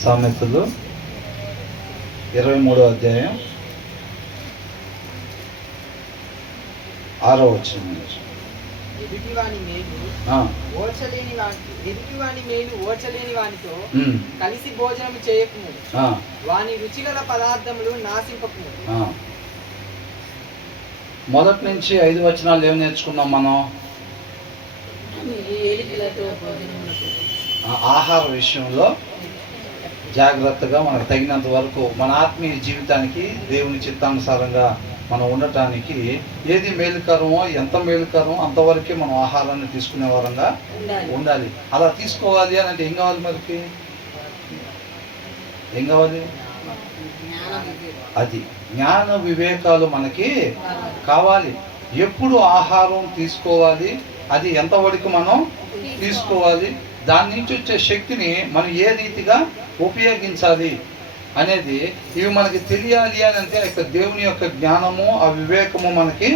సామెతలు 23వ అధ్యాయం 6వ వచనం. ఎదుటివాని మేలు ఓర్చలేని వానితో కలిసి భోజనం చేయకుము, వాని రుచిగల పదార్థములు నాశింపకుము. మొదటి నుంచి 5 వచనాలు ఏం నేర్చుకున్నాం మనం? ఆహార విషయంలో జాగ్రత్తగా మనకు తగినంత వరకు మన ఆత్మీయ జీవితానికి దేవుని చిత్తానుసారంగా మనం ఉండటానికి ఏది మేలుకరమో, ఎంత మేలుకరమో అంతవరకే మనం ఆహారాన్ని తీసుకునే వారంగా ఉండాలి. అలా తీసుకోవాలి అని అంటే ఏం కావాలి? మనకి ఏం కావాలి? అది జ్ఞాన వివేకాలు మనకి కావాలి. ఎప్పుడు ఆహారం తీసుకోవాలి, అది ఎంతవరకు మనం తీసుకోవాలి, దాని నుంచి వచ్చే శక్తిని మనం ఏ రీతిగా ఉపయోగించాలి అనేది ఇవి మనకి తెలియాలి అని అంటే ఇక్కడ దేవుని యొక్క జ్ఞానము, ఆ వివేకము మనకి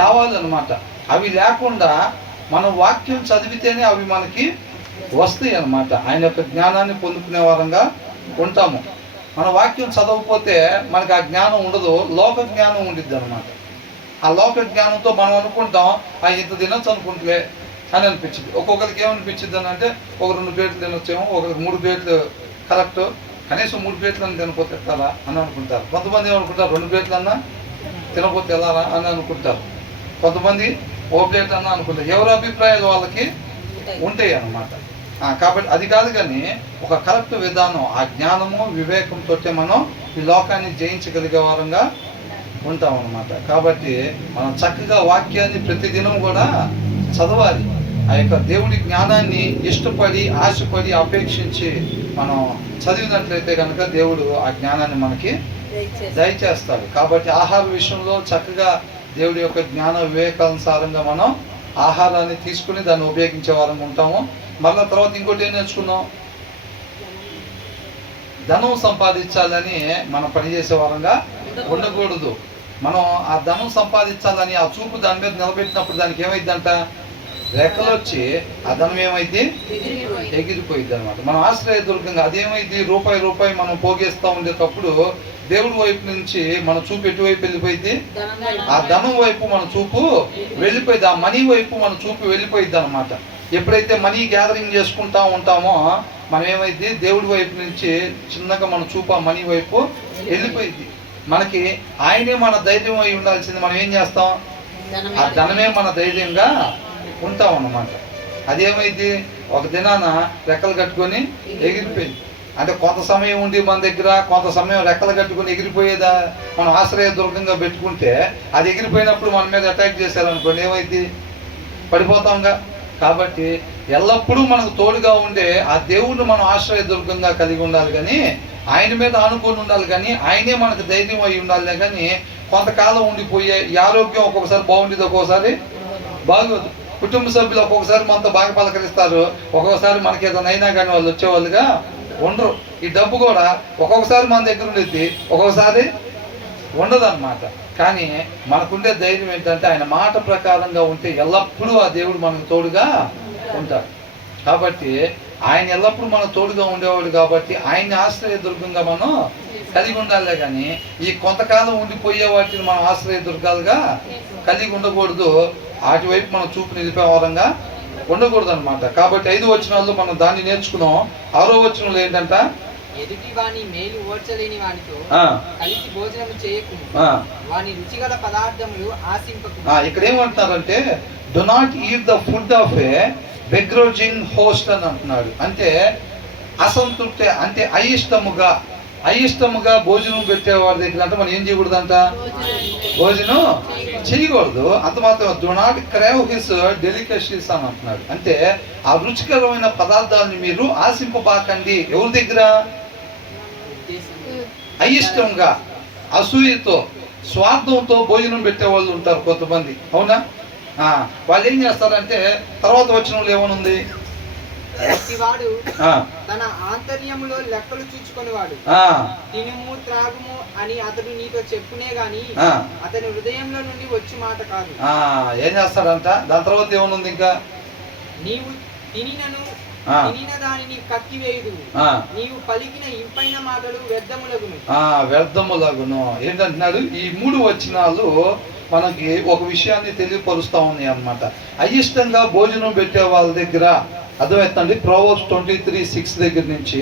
కావాలన్నమాట. అవి లేకుండా మనం వాక్యం చదివితేనే అవి మనకి వస్తాయి అన్నమాట. ఆయన యొక్క జ్ఞానాన్ని పొందుకునే వారంగా ఉంటాము. మన వాక్యం చదవకపోతే మనకి ఆ జ్ఞానం ఉండదు, లోక జ్ఞానం ఉండిద్ది అనమాట. ఆ లోక జ్ఞానంతో మనం అనుకుంటాం ఇంత తినొచ్చు అనుకుంటలే అని అనిపించింది. ఒక్కొక్కరికి ఏమనిపించింది అని అంటే ఒక 2 ప్లేట్లు తినొచ్చేమో, ఒకరికి 3 ప్లేట్లు కరెక్ట్, కనీసం 3 ప్లేట్లు అని తినపోతే ఎట్లా అని అనుకుంటారు. కొంతమంది ఏమనుకుంటారు 2 ప్లేట్లు అన్నా తినపోతే ఎలా అని అనుకుంటారు. కొంతమంది 1 ప్లేట్ అన్నా అనుకుంటారు. ఎవరి అభిప్రాయాలు వాళ్ళకి ఉంటాయి అన్నమాట. కాబట్టి అది కాదు, కానీ ఒక కరెక్ట్ విధానం, ఆ జ్ఞానము వివేకంతో మనం ఈ లోకాన్ని జయించగలిగే వారంగా ఉంటాం అన్నమాట. కాబట్టి మనం చక్కగా వాక్యాన్ని ప్రతిదినం కూడా చదవాలి. ఆ యొక్క దేవుడి జ్ఞానాన్ని ఇష్టపడి, ఆశపడి, అపేక్షించి మనం చదివినట్లయితే కనుక దేవుడు ఆ జ్ఞానాన్ని మనకి దయచేస్తాడు. కాబట్టి ఆహార విషయంలో చక్కగా దేవుడి యొక్క జ్ఞాన వివేకానుసారంగా మనం ఆహారాన్ని తీసుకుని దాన్ని ఉపయోగించే వారంగా ఉంటాము. మళ్ళీ తర్వాత ఇంకోటి ఏం నేర్చుకున్నాం? ధనం సంపాదించాలని మనం పనిచేసే వారంగా ఉండకూడదు. మనం ఆ ధనం సంపాదించాలని ఆ చూపు దాని మీద నిలబెట్టినప్పుడు దానికి ఏమైందంట? రెక్కలు వచ్చి ఆ ధనం ఏమైంది? ఎగిరిపోయింది అనమాట. మనం ఆశ్రయదుర్గంగా అదేమైంది? రూపాయి మనం పోగేస్తూ ఉండేటప్పుడు దేవుడి వైపు నుంచి మన చూపు ఎటువైపు వెళ్ళిపోయింది? ఆ ధనం వైపు మన చూపు వెళ్ళిపోయింది, ఆ మనీ వైపు మన చూపు వెళ్ళిపోయింది అనమాట. ఎప్పుడైతే మనీ గ్యాదరింగ్ చేసుకుంటా ఉంటామో మనం ఏమైంది? దేవుడి వైపు నుంచి చిన్నగా మన చూపు ఆ మనీ వైపు వెళ్ళిపోయింది. మనకి ఆయనే మన ధైర్యం అయి ఉండాల్సింది. మనం ఏం చేస్తాం? ఆ ధనమే మన ధైర్యంగా ఉంటాం అన్నమాట. అదేమైంది? ఒక దినాన రెక్కలు కట్టుకొని ఎగిరిపోయింది. అంటే కొంత సమయం ఉండి మన దగ్గర, కొంత సమయం రెక్కలు కట్టుకొని ఎగిరిపోయేదా మనం ఆశ్రయదుర్గంగా పెట్టుకుంటే, అది ఎగిరిపోయినప్పుడు మన మీద అటాక్ చేశారనుకోండి ఏమైంది? పడిపోతాంగా. కాబట్టి ఎల్లప్పుడూ మనకు తోడుగా ఉండే ఆ దేవుడిని మనం ఆశ్రయదుర్గంగా కలిగి ఉండాలి, కానీ ఆయన మీద ఆనుకొని ఉండాలి, కానీ ఆయనే మనకు ధైర్యం అయి ఉండాలి. కానీ కొంతకాలం ఉండిపోయే ఈ ఆరోగ్యం ఒక్కొక్కసారి బాగుండేది, ఒక్కొక్కసారి బాగోదు. కుటుంబ సభ్యులు ఒక్కొక్కసారి మనతో బాగా పలకరిస్తారు, ఒక్కొక్కసారి మనకి ఏదైనా అయినా కానీ వాళ్ళు వచ్చేవాళ్ళుగా ఉండరు. ఈ డబ్బు కూడా ఒక్కొక్కసారి మన దగ్గర ఉండేది, ఒక్కొక్కసారి ఉండదు అన్నమాట. కానీ మనకుండే ధైర్యం ఏంటంటే ఆయన మాట ప్రకారంగా ఉంటే ఎల్లప్పుడూ ఆ దేవుడు మనకు తోడుగా ఉంటాడు. కాబట్టి ఆయన ఎల్లప్పుడూ మన తోడుగా ఉండేవాడు. కాబట్టి ఆయన్ని ఆశ్రయదుర్గంగా మనం కలిగి ఉండాలే, కానీ ఈ కొంతకాలం ఉండిపోయే వాటిని మనం ఆశ్రయదుర్గాలుగా కలిగి ఉండకూడదు. వాటి వైపు మనం చూపు నిలిపేవారంగా ఉండకూడదు అనమాట. కాబట్టి 5 వచనాల్లో మనం దాన్ని నేర్చుకున్నాం. 6వ వచనంలో ఏంటంట? ఎదుటివాని మేలు ఓర్చలేని వానితో కలిసి భోజనం చేయకుము, వాని రుచిగల పదార్థములు ఆశింపకుము. ఇక్కడ ఏమంటున్నారంటే do not eat the food of a begrudging host అని అంటున్నాడు. అంటే అసంతృప్తి, అంటే అయిష్టముగా భోజనం పెట్టేవాడి దగ్గర అంటే మనం ఏం చేయకూడదంట? భోజనం చేయకూడదు. అంత మాత్రం do not crave his delicacies అని అంటున్నాడు. అంటే ఆ రుచికరమైన పదార్థాలను మీరు ఆశింపబాకండి. ఎవరి దగ్గర? అయిష్టంగా, అసూయతో, స్వార్థంతో భోజనం పెట్టే వాళ్ళు ఉంటారు కొంతమంది, అవునా? వాళ్ళు ఏం చేస్తారంటే తర్వాత వచనంలో ఏమనుంది? ప్రతివాడు తన ఆంతర్యములో లెక్కలు చూచుకునేవాడు, తినుము త్రాగుము అని అతడు నీతో చెప్పునే గాని అతని హృదయంలో నుండి వచ్చి మాట కాదు. ఏం చేస్తాడంట? దాని తర్వాత ఏమనుంది? ఇంకా నీవు తినినను తినిన దానిని కక్కివేయుదు, నీవు పలికిన ఇంపైన మాటలు వ్యర్థములగును. వ్యర్థములగును ఏంటంటున్నాడు? ఈ 3 వచనాలు మనకి ఒక విషయాన్ని తెలియపరుస్తా ఉన్నాయి అన్నమాట. అయిష్టంగా భోజనం పెట్టే వాళ్ళ దగ్గర అర్థమవుతుందండి. Proverbs 23:6 దగ్గర నుంచి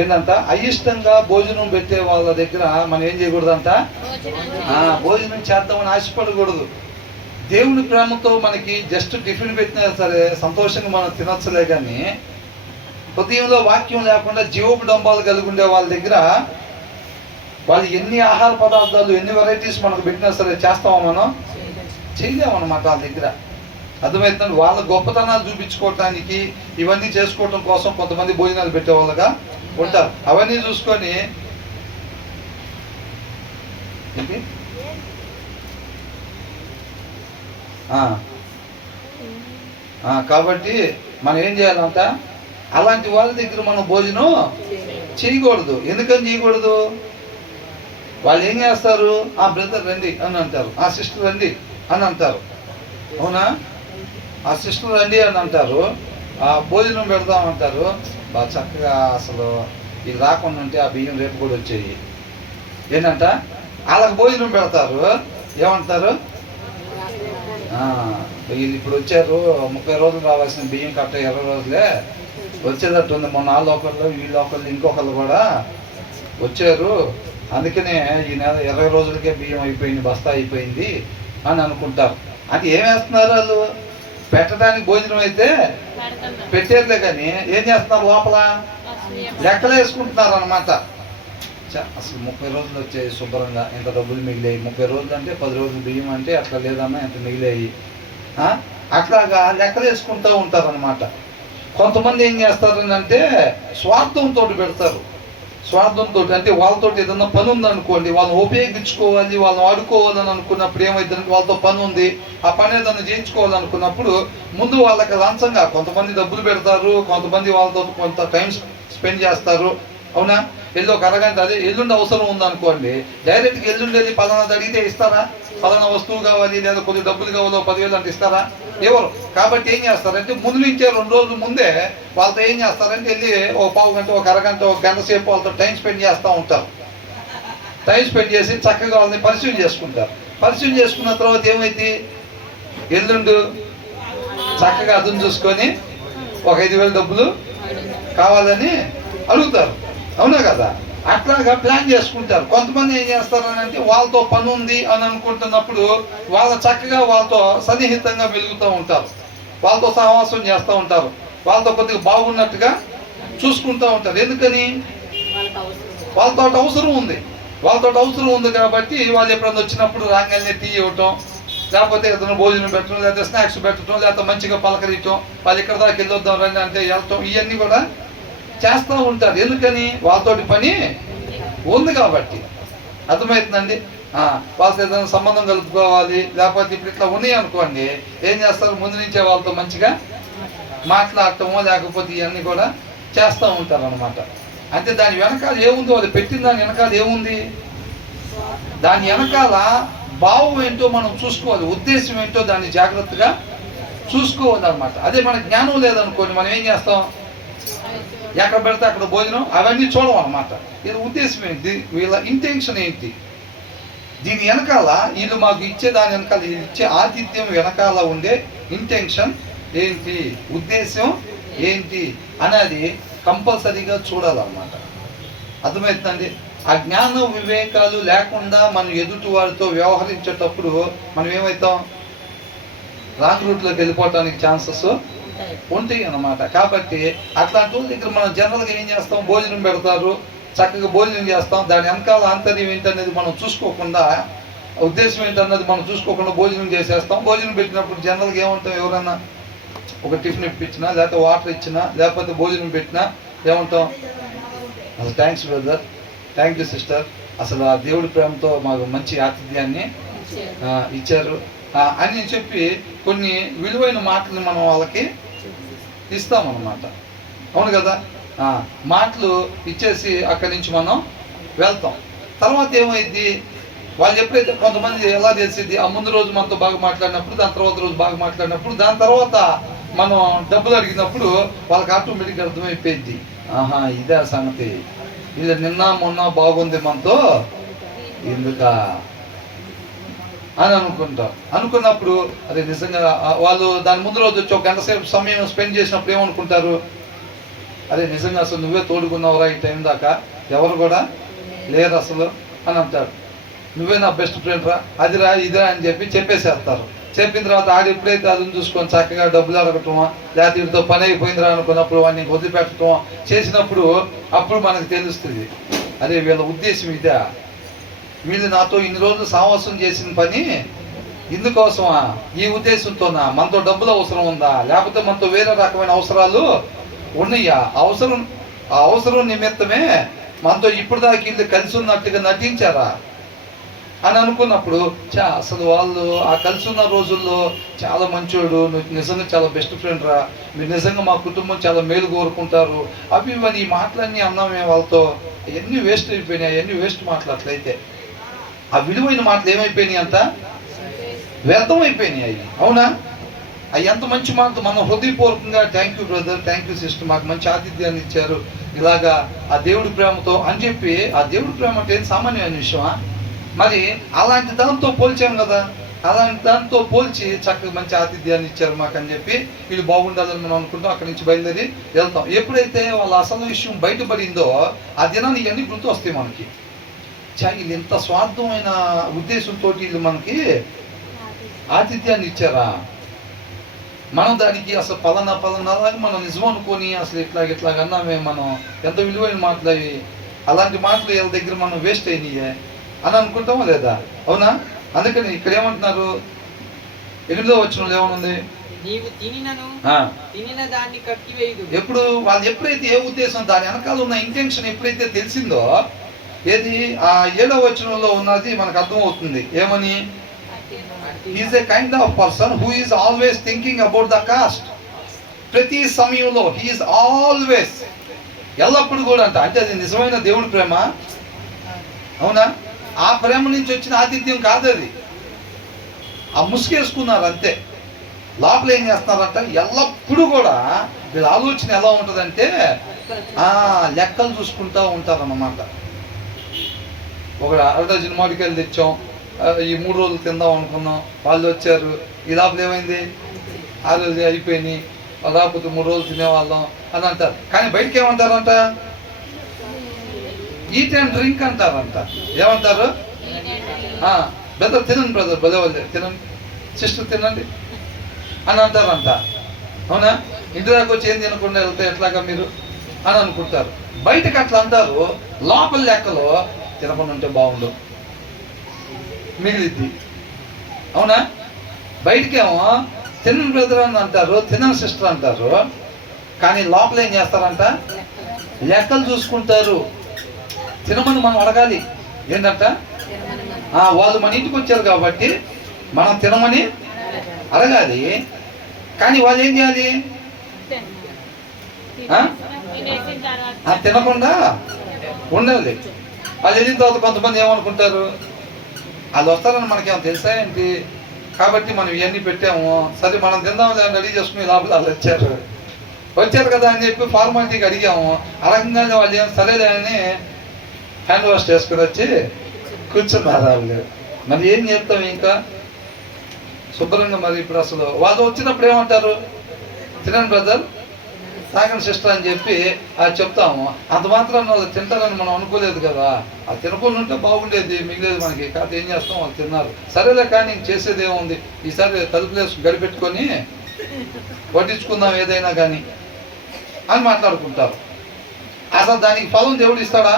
ఏంటంట, అయిష్టంగా భోజనం పెట్టే వాళ్ళ దగ్గర మనం ఏం చేయకూడదంట, భోజనం చేద్దామని ఆశపడకూడదు. దేవుని ప్రేమతో మనకి జస్ట్ టిఫిన్ పెట్టినా సరే సంతోషంగా మనం తినొచ్చలే, కానీ హృదయంలో వాక్యం లేకుండా జీవపు డంబాలు కలిగి ఉండే వాళ్ళ దగ్గర వాళ్ళు ఎన్ని ఆహార పదార్థాలు ఎన్ని వెరైటీస్ మనకు పెట్టినా సరే చేస్తామా మనం? చేయలేమన్నమాట వాళ్ళ దగ్గర. అర్థమవుతుంది. వాళ్ళ గొప్పతనాలు చూపించుకోవటానికి ఇవన్నీ చేసుకోవటం కోసం కొంతమంది భోజనాలు పెట్టే వాళ్ళగా ఉంటారు. అవన్నీ చూసుకొని కాబట్టి మనం ఏం చేయాలంట, అలాంటి వాళ్ళ దగ్గర మనం భోజనం చేయకూడదు. ఎందుకని చేయకూడదు? వాళ్ళు ఏం చేస్తారు, ఆ బ్రదర్ రండి అని అంటారు, ఆ సిస్టర్ రండి అని అంటారు. అవునా? ఆ సిస్టర్ రండి అని అంటారు, ఆ భోజనం పెడదామంటారు. బాగా చక్కగా అసలు ఇది రాకుండా ఉంటే ఆ బియ్యం రేపు కూడా వచ్చేవి. ఏంటంట, వాళ్ళకి భోజనం పెడతారు. ఏమంటారు, వీళ్ళు ఇప్పుడు వచ్చారు 30 రోజులు రావాల్సిన బియ్యం కట్ట 20 రోజులే వచ్చేటట్టు ఉంది. మొన్న ఆ లోకల్లో ఈ లోకల్లో ఇంకొకళ్ళు కూడా వచ్చారు, అందుకనే ఈ నెల 20 రోజులకే బియ్యం అయిపోయింది, బస్తా అయిపోయింది అని అనుకుంటారు. అంటే ఏం వేస్తున్నారు వాళ్ళు? పెట్టడానికి భోజనం అయితే పెట్టేదిలే, కానీ ఏం చేస్తున్నారు లోపల? లెక్కలు వేసుకుంటున్నారు అనమాట. అసలు 30 రోజులు వచ్చాయి శుభ్రంగా, ఎంత డబ్బులు మిగిలాయి. 30 రోజులు అంటే 10 రోజులు బియ్యం అంటే అట్లా లేదన్నా ఎంత మిగిలాయి. అట్లాగా లెక్కలు వేసుకుంటూ ఉంటారు అనమాట. కొంతమంది ఏం చేస్తారు అంటే స్వార్థంతో పెడతారు. స్వార్థంతో అంటే వాళ్ళతో ఏదన్నా పని ఉందనుకోండి, వాళ్ళని ఉపయోగించుకోవాలి, వాళ్ళని వాడుకోవాలని అనుకున్నప్పుడు ఏమైందంటే వాళ్ళతో పని ఉంది, ఆ పని ఏదైనా చేయించుకోవాలనుకున్నప్పుడు ముందు వాళ్ళకి లంచంగా కొంతమంది డబ్బులు పెడతారు, కొంతమంది వాళ్ళతో కొంత టైం స్పెండ్ చేస్తారు. అవునా? ఎల్లు ఒక అరగంట, అదే ఎల్లుండి అవసరం ఉందనుకోండి, డైరెక్ట్గా ఎల్లుండి వెళ్ళి పలానా అడిగితే ఇస్తారా? పలానా వస్తువు కావాలి లేదా కొద్ది డబ్బులు కావాలో 10,000 అంటే ఇస్తారా? ఎవరు? కాబట్టి ఏం చేస్తారంటే ముందు నుంచే 2 రోజుల ముందే వాళ్ళతో ఏం చేస్తారంటే వెళ్ళి ఒక పావు గంట, ఒక అరగంట, ఒక గంట సేపు వాళ్ళతో టైం స్పెండ్ చేస్తూ ఉంటారు. టైం స్పెండ్ చేసి చక్కగా వాళ్ళని పరిచయం చేసుకుంటారు. పరిచయం చేసుకున్న తర్వాత ఏమైంది, ఎల్లుండి చక్కగా అదును చూసుకొని ఒక 5,000 డబ్బులు కావాలని అడుగుతారు. అవునా కదా? అట్లాగా ప్లాన్ చేసుకుంటారు. కొంతమంది ఏం చేస్తారని అంటే వాళ్ళతో పని ఉంది అని అనుకుంటున్నప్పుడు వాళ్ళ చక్కగా వాళ్ళతో సన్నిహితంగా వెలుగుతూ ఉంటారు, వాళ్ళతో సహవాసం చేస్తూ ఉంటారు, వాళ్ళతో కొద్దిగా బాగున్నట్టుగా చూసుకుంటూ ఉంటారు. ఎందుకని? వాళ్ళతో అవసరం ఉంది. వాళ్ళతో అవసరం ఉంది కాబట్టి వాళ్ళు ఎప్పుడైనా వచ్చినప్పుడు రాగానే టీ ఇవ్వటం, లేకపోతే ఏదైనా భోజనం పెట్టడం, లేకపోతే స్నాక్స్ పెట్టడం, లేకపోతే మంచిగా పలకరించడం, వాళ్ళు ఇక్కడ దాకా వెళ్ళొద్దాం రండి అంటే వెళ్ళటం, ఇవన్నీ కూడా చేస్తూ ఉంటారు. ఎందుకని? వాళ్ళతోటి పని ఉంది కాబట్టి. అర్థమవుతుందండి. వాళ్ళతో ఏదైనా సంబంధం కలుపుకోవాలి, లేకపోతే ఇప్పుడు ఇట్లా ఉన్నాయి అనుకోండి, ఏం చేస్తారు, ముందు నుంచే వాళ్ళతో మంచిగా మాట్లాడటమో లేకపోతే ఇవన్నీ కూడా చేస్తూ ఉంటారు అనమాట. అంటే దాని వెనకాల ఏముంది, వాళ్ళు పెట్టిన దాని వెనకాల ఏముంది, దాని వెనకాల భావం ఏంటో మనం చూసుకోవాలి, ఉద్దేశం ఏంటో దాన్ని జాగ్రత్తగా చూసుకోవాలి అనమాట. అదే మన జ్ఞానం లేదనుకోండి, మనం ఏం చేస్తాం, ఎక్కడ పెడితే అక్కడ భోజనం అవన్నీ చూడడం అనమాట. ఇది ఉద్దేశం ఏంటి, వీళ్ళ ఇంటెన్షన్ ఏంటి, దీని వెనకాల వీళ్ళు మాకు ఇచ్చే దాని వెనకాల ఇచ్చే ఆతిథ్యం వెనకాల ఉండే ఇంటెన్షన్ ఏంటి, ఉద్దేశం ఏంటి అనేది కంపల్సరీగా చూడాలన్నమాట. అర్థమవుతుందండి. ఆ జ్ఞాన వివేకాలు లేకుండా మనం ఎదుటి వారితో వ్యవహరించేటప్పుడు మనం ఏమవుతాం, రాంగ్ రూట్లోకి వెళ్ళిపోవటానికి ఛాన్సెస్ ఉంటాయి అన్నమాట. కాబట్టి అట్లాంటి వాళ్ళ దగ్గర మనం జనరల్గా ఏం చేస్తాం, భోజనం పెడతారు, చక్కగా భోజనం చేస్తాం, దాని వెనకాల ఆంతర్యం ఏంటనేది మనం చూసుకోకుండా, ఉద్దేశం ఏంటన్నది మనం చూసుకోకుండా భోజనం చేసేస్తాం. భోజనం పెట్టినప్పుడు జనరల్గా ఏమంటాం, ఎవరన్నా ఒక టిఫిన్ ఇప్పించినా, లేకపోతే వాటర్ ఇచ్చినా, లేకపోతే భోజనం పెట్టినా ఏమంటాం, అసలు thanks brother, thank you sister, అసలు ఆ దేవుడి ప్రేమతో మాకు మంచి ఆతిథ్యాన్ని ఇచ్చారు అని చెప్పి కొన్ని విలువైన మాటలు మనం వాళ్ళకి ఇస్తామన్నమాట. అవును కదా? మాటలు ఇచ్చేసి అక్కడి నుంచి మనం వెళ్తాం. తర్వాత ఏమైంది, వాళ్ళు ఎప్పుడైతే కొంతమంది ఎలా తెలిసింది, ఆ ముందు రోజు మనతో బాగా మాట్లాడినప్పుడు, దాని తర్వాత రోజు బాగా మాట్లాడినప్పుడు, దాని తర్వాత మనం డబ్బులు అడిగినప్పుడు వాళ్ళకి ఆటోమేటిక్గా అర్థమైపోయింది, ఆహా ఇదే సంగతి, ఇది నిన్న మొన్న బాగుంది మనతో ఎందుక అని అనుకున్నప్పుడు అదే నిజంగా వాళ్ళు దాని ముందు రోజు వచ్చి ఒక గంట సేపు సమయం స్పెండ్ చేసినప్పుడు ఏమనుకుంటారు, అరే నిజంగా అసలు నువ్వే తోడుకున్నావురా ఈ టైం దాకా, ఎవరు కూడా లేరు అసలు అని అంటాడు. నువ్వే నా బెస్ట్ ఫ్రెండ్ రా, అదిరా ఇదిరా అని చెప్పేసేస్తారు. చెప్పిన తర్వాత ఆడు ఎప్పుడైతే అది చూసుకొని చక్కగా డబ్బులు అడగటమో లేకపోతే వీటితో పని అయిపోయిందిరా అనుకున్నప్పుడు వాడిని వదిలిపెట్టడం చేసినప్పుడు అప్పుడు మనకు తెలుస్తుంది, అరే వీళ్ళ ఉద్దేశం ఇదే, వీళ్ళు నాతో ఇన్ని రోజులు సావాసం చేసిన పని ఇందుకోసమా, ఈ ఉద్దేశంతోనా, మనతో డబ్బులు అవసరం ఉందా, లేకపోతే మనతో వేరే రకమైన అవసరాలు ఉన్నాయా, ఆ అవసరం నిమిత్తమే మనతో ఇప్పుడు దాకా వీళ్ళు కలిసి ఉన్నట్టుగా నటించారా అని అనుకున్నప్పుడు అసలు వాళ్ళు ఆ కలిసి ఉన్న రోజుల్లో చాలా మంచోడు, నువ్వు నిజంగా చాలా బెస్ట్ ఫ్రెండ్ రా, మీరు నిజంగా మా కుటుంబం చాలా మేలు కోరుకుంటారు, అవి ఇవన్నీ ఈ మాటలన్నీ అన్నామే వాళ్ళతో, ఎన్ని వేస్ట్ అయిపోయినాయి, ఎన్ని వేస్ట్ మాటలు. అట్లయితే ఆ విలువైన మాటలు ఏమైపోయినాయి అంట, వ్యర్థం అయిపోయినాయి అవి. అవునా? అవి ఎంత మంచి మాటలు మనం హృదయపూర్వకంగా thank you brother, thank you sister, మాకు మంచి ఆతిథ్యాన్ని ఇచ్చారు ఇలాగా ఆ దేవుడి ప్రేమతో అని చెప్పి, ఆ దేవుడి ప్రేమ అంటే ఏం సామాన్యమైన విషయమా? మరి అలాంటి దాంతో పోల్చాం కదా, అలాంటి దాంతో పోల్చి చక్కగా మంచి ఆతిథ్యాన్ని ఇచ్చారు మాకు అని చెప్పి వీళ్ళు బాగుండాలని మనం అనుకుంటాం, అక్కడి నుంచి బయలుదేరి వెళ్తాం. ఎప్పుడైతే వాళ్ళ అసలు విషయం బయటపడిందో ఆ దినాన్ని ఇవన్నీ గుర్తు వస్తాయి మనకి. వీళ్ళు ఇంత స్వార్థమైన ఉద్దేశంతో వీళ్ళు మనకి ఆతిథ్యాన్ని ఇచ్చారా, మనం దానికి అసలు పలానాలాగా మనం నిజం అనుకొని అసలు ఇట్లాగన్నామే, మనం ఎంత విలువైన మాటలు అవి, అలాంటి మాటలు వీళ్ళ దగ్గర మనం వేస్ట్ అయినాయే అని అనుకుంటామా లేదా? అవునా? అందుకని ఇక్కడ ఏమంటున్నారు, 8వ వచనంలో ఏమనుంది, ఎప్పుడు వాళ్ళు ఎప్పుడైతే ఏ ఉద్దేశం దాని వెనకాల ఉన్న ఇంటెన్షన్ ఎప్పుడైతే తెలిసిందో, ఏది ఆ 7వ వచనంలో ఉన్నది మనకు అర్థమవుతుంది. ఏమని, is a kind of person who is always thinking about the cost. ప్రతి సమయంలో హీఈస్ ఆల్వేస్, ఎల్లప్పుడు కూడా అంటే అది నిజమైన దేవుడి ప్రేమ. అవునా? ఆ ప్రేమ నుంచి వచ్చిన ఆతిథ్యం కాదు అది, ఆ ముసుగేసుకున్నారు అంతే. లోపల ఏం చేస్తున్నారంట, ఎల్లప్పుడూ కూడా వీళ్ళ ఆలోచన ఎలా ఉంటుందంటే లెక్కలు చూసుకుంటూ ఉంటారన్నమాట. ఒక అరడజన్ మామిడికాయలు తెచ్చాం, ఈ 3 రోజులు తిందాం అనుకున్నాం, వాళ్ళు వచ్చారు, ఈ లోపల ఏమైంది, 6 రోజులు అయిపోయినాయి, రాకపోతే 3 రోజులు తినేవాళ్ళం అని అంటారు. కానీ బయటకి ఏమంటారంట, ఈట్ అండ్ డ్రింక్ అంటారంట. ఏమంటారు, బ్రదర్ తినండి, బ్రదర్ బలే తినండి, సిస్టర్ తినండి అని అంటారంట. అవునా? ఇంటి దాకా వచ్చి ఏం తినకుండా వెళ్తే ఎట్లాగా మీరు అని అనుకుంటారు. బయటకు అట్లా అంటారు, లోపల లెక్కలో తినకుండా ఉంటే బాగుండు మిగిలిద్ది. అవునా? బయటకేమో తినని బ్రదర్ అని అంటారు, తినని సిస్టర్ అంటారు, కానీ లోపల ఏం చేస్తారంట, లెక్కలు చూసుకుంటారు. తినమని మనం అడగాలి, ఏంటంట, వాళ్ళు మన ఇంటికి వచ్చారు కాబట్టి మనం తినమని అడగాలి. కానీ వాళ్ళు ఏం చేయాలి, తినకుండా ఉండాలి. వాళ్ళు వెళ్ళిన తర్వాత కొంతమంది ఏమనుకుంటారు, వాళ్ళు వస్తారని మనకేమో తెలుసా ఏంటి, కాబట్టి మనం ఇవన్నీ పెట్టాము, సరే మనం తిందాం లేదని రెడీ చేసుకుని లోపల వాళ్ళు వచ్చారు కదా అని చెప్పి ఫార్మాలిటీకి అడిగాము. అడగంగానే వాళ్ళు ఏం సరేలే అని హ్యాండ్ వాష్ చేసుకుని వచ్చి కూర్చున్నారు వాళ్ళు. మరి ఏం చెప్తాం ఇంకా శుభ్రంగా. మరి ఇప్పుడు అసలు వాళ్ళు వచ్చినప్పుడు ఏమంటారు, తినండి బ్రదర్, తాగండి సిస్టర్ అని చెప్పి అది చెప్తాము. అంత మాత్రం వాళ్ళు తింటారని మనం అనుకోలేదు కదా, అది తినకుండా ఉంటే బాగుండేది, మిగిలేదు మనకి. కాదు ఏం చేస్తాం, వాళ్ళు తిన్నారు, సరేలే కానీ చేసేది ఏముంది, ఈసారి తలుపులేసి గడిపెట్టుకొని వడ్డించుకుందాం ఏదైనా కానీ అని మాట్లాడుకుంటారు. అసలు దానికి ఫలం దేవుడు ఇస్తాడా?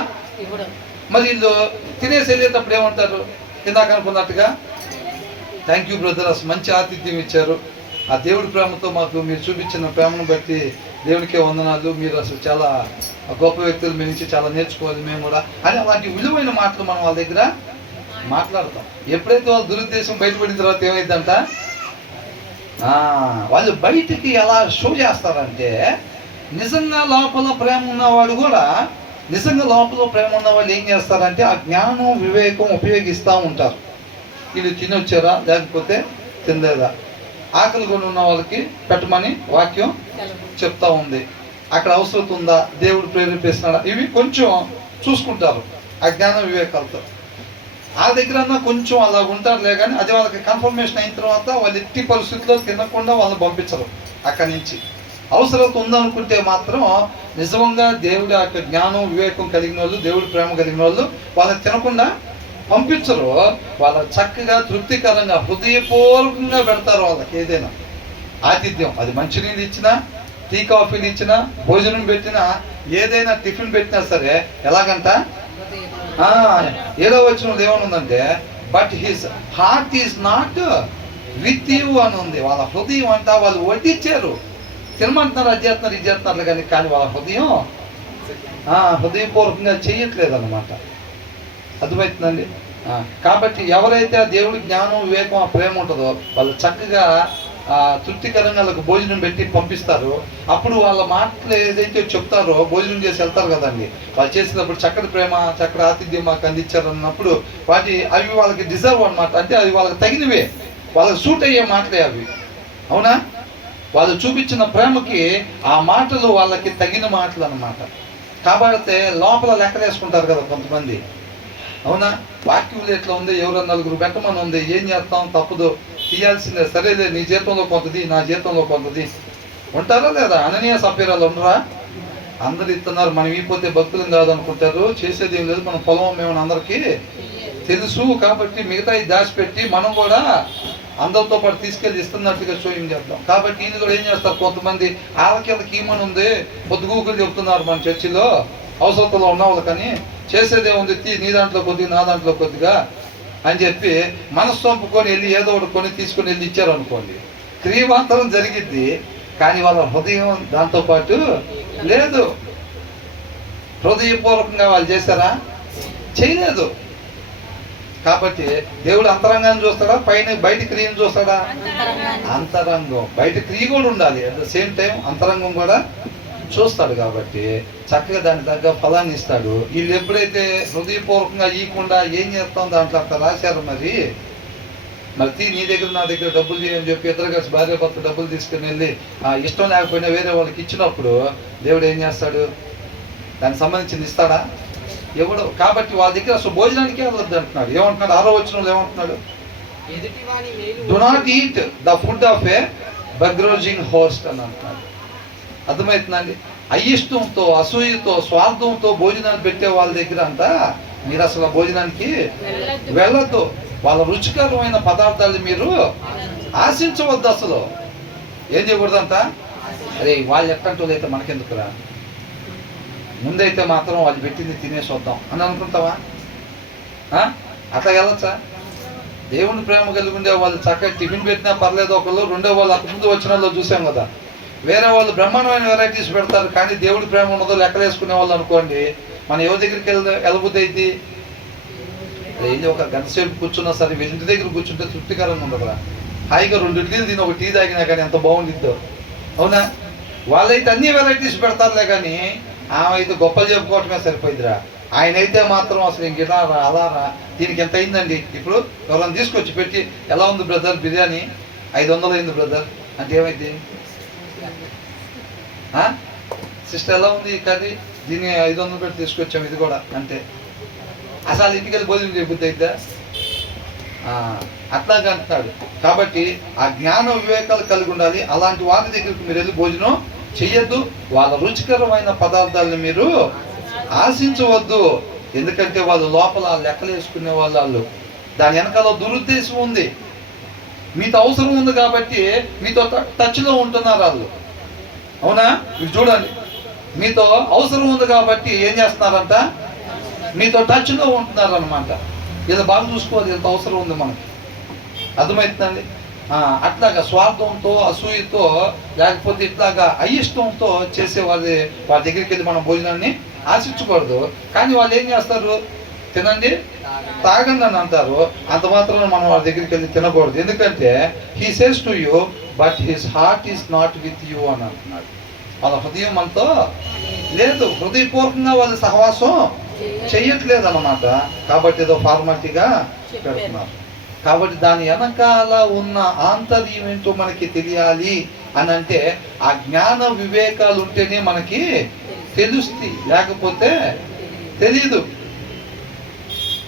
మరి వీళ్ళు తినేసి వెళ్ళేటప్పుడు ఏమంటారు, ఇందాక అనుకున్నట్టుగా థ్యాంక్ యూ బ్రదర్, అసలు మంచి ఆతిథ్యం ఇచ్చారు, ఆ దేవుడి ప్రేమతో మాకు మీరు చూపించిన ప్రేమను బట్టి దేవునికే వందనాలు, మీరు అసలు చాలా గొప్ప వ్యక్తులు మీ నుంచి చాలా నేర్చుకోవాలి మేము కూడా అని అలాంటి విలువైన మాటలు మనం వాళ్ళ దగ్గర మాట్లాడతాం. ఎప్పుడైతే వాళ్ళ దురుద్దేశం బయటపడిన తర్వాత ఏమైందంట, వాళ్ళు బయటికి ఎలా షో చేస్తారంటే, నిజంగా లోపల ప్రేమ ఉన్నవాడు కూడా, నిజంగా లోపల ప్రేమ ఉన్న వాళ్ళు ఏం చేస్తారంటే ఆ జ్ఞానం వివేకం ఉపయోగిస్తూ ఉంటారు. వీళ్ళు తినొచ్చారా లేకపోతే తినలేదా, ఆకలి కొని ఉన్న వాళ్ళకి పెట్టమని వాక్యం చెప్తా ఉంది. అక్కడ అవసరం ఉందా, దేవుడు ప్రేరేపిస్తున్నాడా, ఇవి కొంచెం చూసుకుంటారు ఆ జ్ఞాన వివేకాలతో. ఆ దగ్గర కొంచెం అలా ఉంటారులే, కానీ అది వాళ్ళకి కన్ఫర్మేషన్ అయిన తర్వాత వాళ్ళు ఎట్టి పరిస్థితుల్లో తినకుండా వాళ్ళని పంపించరు అక్కడి నుంచి. అవసరం ఉందనుకుంటే మాత్రం నిజంగా దేవుడి యొక్క జ్ఞానం వివేకం కలిగిన వాళ్ళు, దేవుడి ప్రేమ కలిగిన వాళ్ళు వాళ్ళని తినకుండా పంపించరు. వాళ్ళ చక్కగా తృప్తికరంగా హృదయపూర్వకంగా పెడతారు వాళ్ళకి ఏదైనా ఆతిథ్యం. అది మంచినీళ్ళు ఇచ్చినా, టీ కాఫీలు ఇచ్చినా, భోజనం పెట్టినా, ఏదైనా టిఫిన్ పెట్టినా సరే ఎలాగంట 7వ వచనంలో ఏమనుందంటే but his heart is not with you అని ఉంది. వాళ్ళ హృదయం అంట వాళ్ళు వడ్డిచ్చారు, తినమంటున్నారు, అది చేస్తున్నారు, ఇది చేస్తున్నారు, కానీ వాళ్ళ హృదయం హృదయపూర్వకంగా చెయ్యట్లేదు అన్నమాట. అర్థమవుతుందండి. కాబట్టి ఎవరైతే ఆ దేవుడి జ్ఞానం వివేకం ఆ ప్రేమ ఉంటుందో వాళ్ళు చక్కగా తృప్తికరంగా వాళ్ళకి భోజనం పెట్టి పంపిస్తారు. అప్పుడు వాళ్ళ మాటలు ఏదైతే చెప్తారో భోజనం చేసి వెళ్తారు కదండి, వాళ్ళు చేసినప్పుడు చక్కటి ప్రేమ చక్కటి ఆతిథ్యం మాకు అందించారు అన్నప్పుడు అవి వాళ్ళకి డిజర్వ్ అనమాట. అంటే అవి వాళ్ళకి తగినవే, వాళ్ళకి సూట్ అయ్యే మాటలే అవి. అవునా? వాళ్ళు చూపించిన ప్రేమకి ఆ మాటలు వాళ్ళకి తగిన మాటలు అన్నమాట. కాబట్టి లోపల లెక్కలేసుకుంటారు కదా కొంతమంది. అవునా? వాక్యం ఎట్లా ఉంది, ఎవరో నలుగురు పెట్టమని ఉంది, ఏం చేస్తాం, తప్పదు, తీయాల్సిందే, సరేలే, నీ జీతంలో కొంతది, నా జీతంలో కొంతది. ఉంటారా లేదా? అననీయ సభ్యురాలు ఉండరా? అందరు ఇస్తున్నారు, మనం ఇపోతే భక్తులం కాదనుకుంటారు. చేసేది ఏం లేదు, మనం పొలం మేము అందరికీ తెలుసు. కాబట్టి మిగతా దాచిపెట్టి మనం కూడా అందరితో పాటు తీసుకెళ్ళి ఇస్తున్నట్టుగా షోయింగ్ చేద్దాం. కాబట్టి ఈయన కూడా ఏం చేస్తారు, కొంతమంది ఆలకేళ్ళకి ఈమని ఉంది, పొద్దుగూకులు చెప్తున్నారు మన చర్చిలో అవసరంలో ఉన్న వాళ్ళకని, చేసేదేముంది, నీ దాంట్లో కొద్దిగా నా దాంట్లో కొద్దిగా అని చెప్పి మనసు చంపుకొని వెళ్ళి ఏదో ఒకటి కొని తీసుకొని వెళ్ళి ఇచ్చారు అనుకోండి, క్రియవాంతరం జరిగిద్ది. కానీ వాళ్ళ హృదయం దాంతోపాటు లేదు. హృదయపూర్వకంగా వాళ్ళు చేశారా? చేయలేదు. కాబట్టి దేవుడు అంతరంగాన్ని చూస్తాడా, బయట క్రియను చూస్తాడా? అంతరంగం. బయట క్రియ కూడా ఉండాలి, అట్ ద సేమ్ టైం అంతరంగం కూడా చూస్తాడు. కాబట్టి చక్కగా దాని తగ్గ ఫలాన్ని ఇస్తాడు. వీళ్ళు ఎప్పుడైతే హృదయపూర్వకంగా ఇవ్వకుండా ఏం చేస్తాం దాంట్లో అంత రాశారు. మరి నీ దగ్గర నా దగ్గర డబ్బులు చేయని చెప్పి ఇద్దరు కలిసి భార్య భర్త డబ్బులు తీసుకుని వెళ్ళి ఇష్టం లేకపోయినా వేరే వాళ్ళకి ఇచ్చినప్పుడు దేవుడు ఏం చేస్తాడు? దానికి సంబంధించింది ఇస్తాడా? ఎవడు? కాబట్టి వాళ్ళ దగ్గర అసలు భోజనానికే వెళ్ళొద్దు అంటున్నాడు. ఏమంటున్నాడు? 6వ వచనంలో ఏమంటున్నాడు? Do not eat the food of a begrudging host అని అంటున్నాడు. అర్థమవుతుందండి? అయిష్టంతో, అసూయతో, స్వార్థంతో భోజనాన్ని పెట్టే వాళ్ళ దగ్గర అంట మీరు అసలు భోజనానికి వెళ్ళొద్దు. వాళ్ళ రుచికరమైన పదార్థాలు మీరు ఆశించవద్దు. అసలు ఏం చేయకూడదంట? అరే వాళ్ళు ఎక్కడంటోళ్ళు అయితే మనకెందుకురా, ముందైతే మాత్రం వాళ్ళు పెట్టింది తినేసి వద్దాం అని అనుకుంటావా? అట్లా వెళ్ళొచ్చా? దేవుని ప్రేమ కలిగి ఉండే వాళ్ళు చక్కగా టిఫిన్ పెట్టినా పర్లేదు ఒకళ్ళు, రెండో వాళ్ళు అంతకుముందు వచ్చిన వాళ్ళు చూసాం కదా, వేరే వాళ్ళు బ్రహ్మాండమైన వెరైటీస్ పెడతారు. కానీ దేవుడి ప్రేమ ఉన్నదో లెక్కలేసుకునే వాళ్ళు అనుకోండి, మన ఎవరి దగ్గరికి వెళ్ళబుద్ధి అయితే వెళ్ళి ఒక గంట సేపు కూర్చున్నా సరే ఇంటి దగ్గర కూర్చుంటే తృప్తికరంగా ఉండదురా. హాయిగా 2 ఇడ్లీలు తిని ఒక టీ తాగినా కానీ ఎంత బాగుండిద్దో. అవునా? వాళ్ళైతే అన్ని వెరైటీస్ పెడతారులే, కానీ ఆమె అయితే గొప్పలు చెప్పుకోవటమే సరిపోయిందిరా. ఆయన అయితే మాత్రం అసలు ఇంక అలారా దీనికి ఎంత అయిందండి, ఇప్పుడు ఎవరైనా తీసుకొచ్చి పెట్టి ఎలా ఉంది బ్రదర్ బిర్యానీ 500 అయింది బ్రదర్ అంటే ఏమైంది? సిస్టర్ ఎలా ఉంది కర్రీ, దీన్ని 500 పెట్టి తీసుకొచ్చాము, ఇది కూడా అంటే అసలు ఇంటికి వెళ్ళి భోజనం చేయబుద్ధి అయితే అట్లాగా అంటున్నాడు. కాబట్టి ఆ జ్ఞాన వివేకాలు కలిగి ఉండాలి. అలాంటి వారి దగ్గరికి మీరు వెళ్ళి భోజనం చెయ్యొద్దు. వాళ్ళ రుచికరమైన పదార్థాలను మీరు ఆశించవద్దు. ఎందుకంటే వాళ్ళు లోపల లెక్కలు వేసుకునే వాళ్ళు, దాని వెనకాల దురుద్దేశం ఉంది. మీతో అవసరం ఉంది కాబట్టి మీతో టచ్లో ఉంటున్నారు వాళ్ళు. అవునా? మీరు చూడండి, మీతో అవసరం ఉంది కాబట్టి ఏం చేస్తున్నారంట? మీతో టచ్లో ఉంటున్నారు అనమాట. ఇలా బాగా చూసుకోవాలి, ఎంత అవసరం ఉంది మనకి. అర్థమవుతుందండి? అట్లాగా స్వార్థంతో, అసూయతో, లేకపోతే ఇట్లాగా అయిష్టంతో చేసే వారి దగ్గరికి వెళ్ళి మనం భోజనాన్ని ఆశించకూడదు. కానీ వాళ్ళు ఏం చేస్తారు? తినండి తాగండి అని అంటారు. అంత మాత్రం మనం వాళ్ళ దగ్గరికి వెళ్ళి తినకూడదు. ఎందుకంటే he says to you but his heart is not with you అని అంటున్నాడు. వాళ్ళ హృదయం మనతో లేదు, హృదయపూర్వకంగా వాళ్ళు సహవాసం చెయ్యట్లేదు అన్నమాట. కాబట్టి ఏదో ఫార్మాలిటీగా పెడుతున్నారు. కాబట్టి దాని వెనకాల ఉన్న ఆంతర్యం ఏంటో మనకి తెలియాలి అని అంటే ఆ జ్ఞాన వివేకాలు ఉంటేనే మనకి తెలుస్తాయి, లేకపోతే తెలీదు.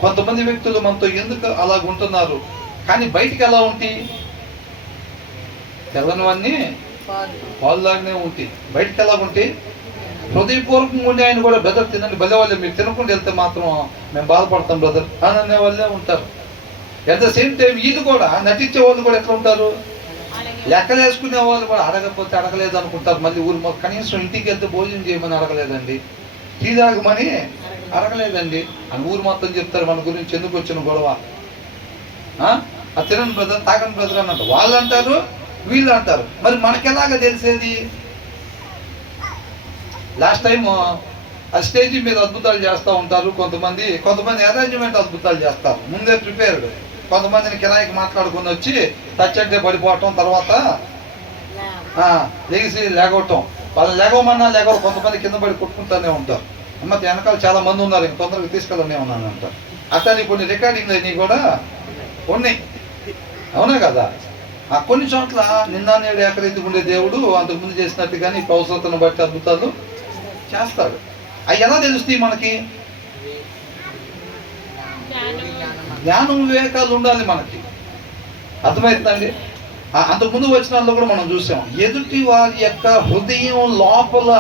కొంతమంది వ్యక్తులు మనతో ఎందుకు అలాగ ఉంటున్నారు, కానీ బయటికి ఎలా ఉంటాయి? తెల్లనివన్నీ పాలులాగానే ఉంటాయి, బయటికి ఎలా ఉంటాయి? హృదయపూర్వకంగా ఉండి ఆయన కూడా బ్రదర్ తినండి భలే వాళ్ళే, మీరు తినకుండా వెళ్తే మాత్రం మేము బాధపడతాం బ్రదర్ అని అనే వాళ్ళే ఉంటారు. ఎట్ ద సేమ్ టైం వీళ్ళు కూడా నటించే వాళ్ళు కూడా ఎట్లా ఉంటారు? లెక్కలు వేసుకునే వాళ్ళు కూడా అడగకపోతే అడగలేదు అనుకుంటారు. మళ్ళీ ఊరు కనీసం ఇంటికి వెళ్తే భోజనం చేయమని అడగలేదండి, టీ తాగమని అడగలేదండి అని ఊరు మొత్తం చెప్తారు మన గురించి. ఎందుకు వచ్చిన గొడవ? తినని బ్రదర్ తాగని బ్రదర్ అన్నట్టు వాళ్ళు అంటారు, వీళ్ళు అంటారు. మరి మనకెలాగా తెలిసేది? లాస్ట్ టైం ఆ స్టేజీ మీద అద్భుతాలు చేస్తూ ఉంటారు కొంతమంది అరేంజ్మెంట్ అద్భుతాలు చేస్తారు, ముందే ప్రిపేర్డ్. కొంతమందిని కిరాయికి మాట్లాడుకుని వచ్చి టచ్ అంటే పడిపోవటం, తర్వాత లెగిసి లేగవటం. వాళ్ళు లేగవమన్నా లేగవ, కొంతమంది కింద పడి కొట్టుకుంటూనే ఉంటారు. అమ్మ వెనకాల చాలా మంది ఉన్నారు, ఇంక తొందరగా తీసుకెళ్ళనే ఉన్నాను అంటారు. అట్లా కొన్ని రికార్డింగ్లు అన్నీ కూడా ఉన్నాయి, అవునా కదా? ఆ కొన్ని చోట్ల నిన్న నేడు ఏకరీతిగా ఉండే దేవుడు అంతకుముందు చేసినట్టుగానే ఈ అవసరతను బట్టి అద్భుతాలు చేస్తాడు. అవి ఎలా తెలుస్తాయి మనకి? జ్ఞానం వివేకాలు ఉండాలి మనకి, అర్థమవుతుందండి? అంతకుముందు వచనాల్లో కూడా మనం చూసాం, ఎదుటి వారి యొక్క హృదయం లోపల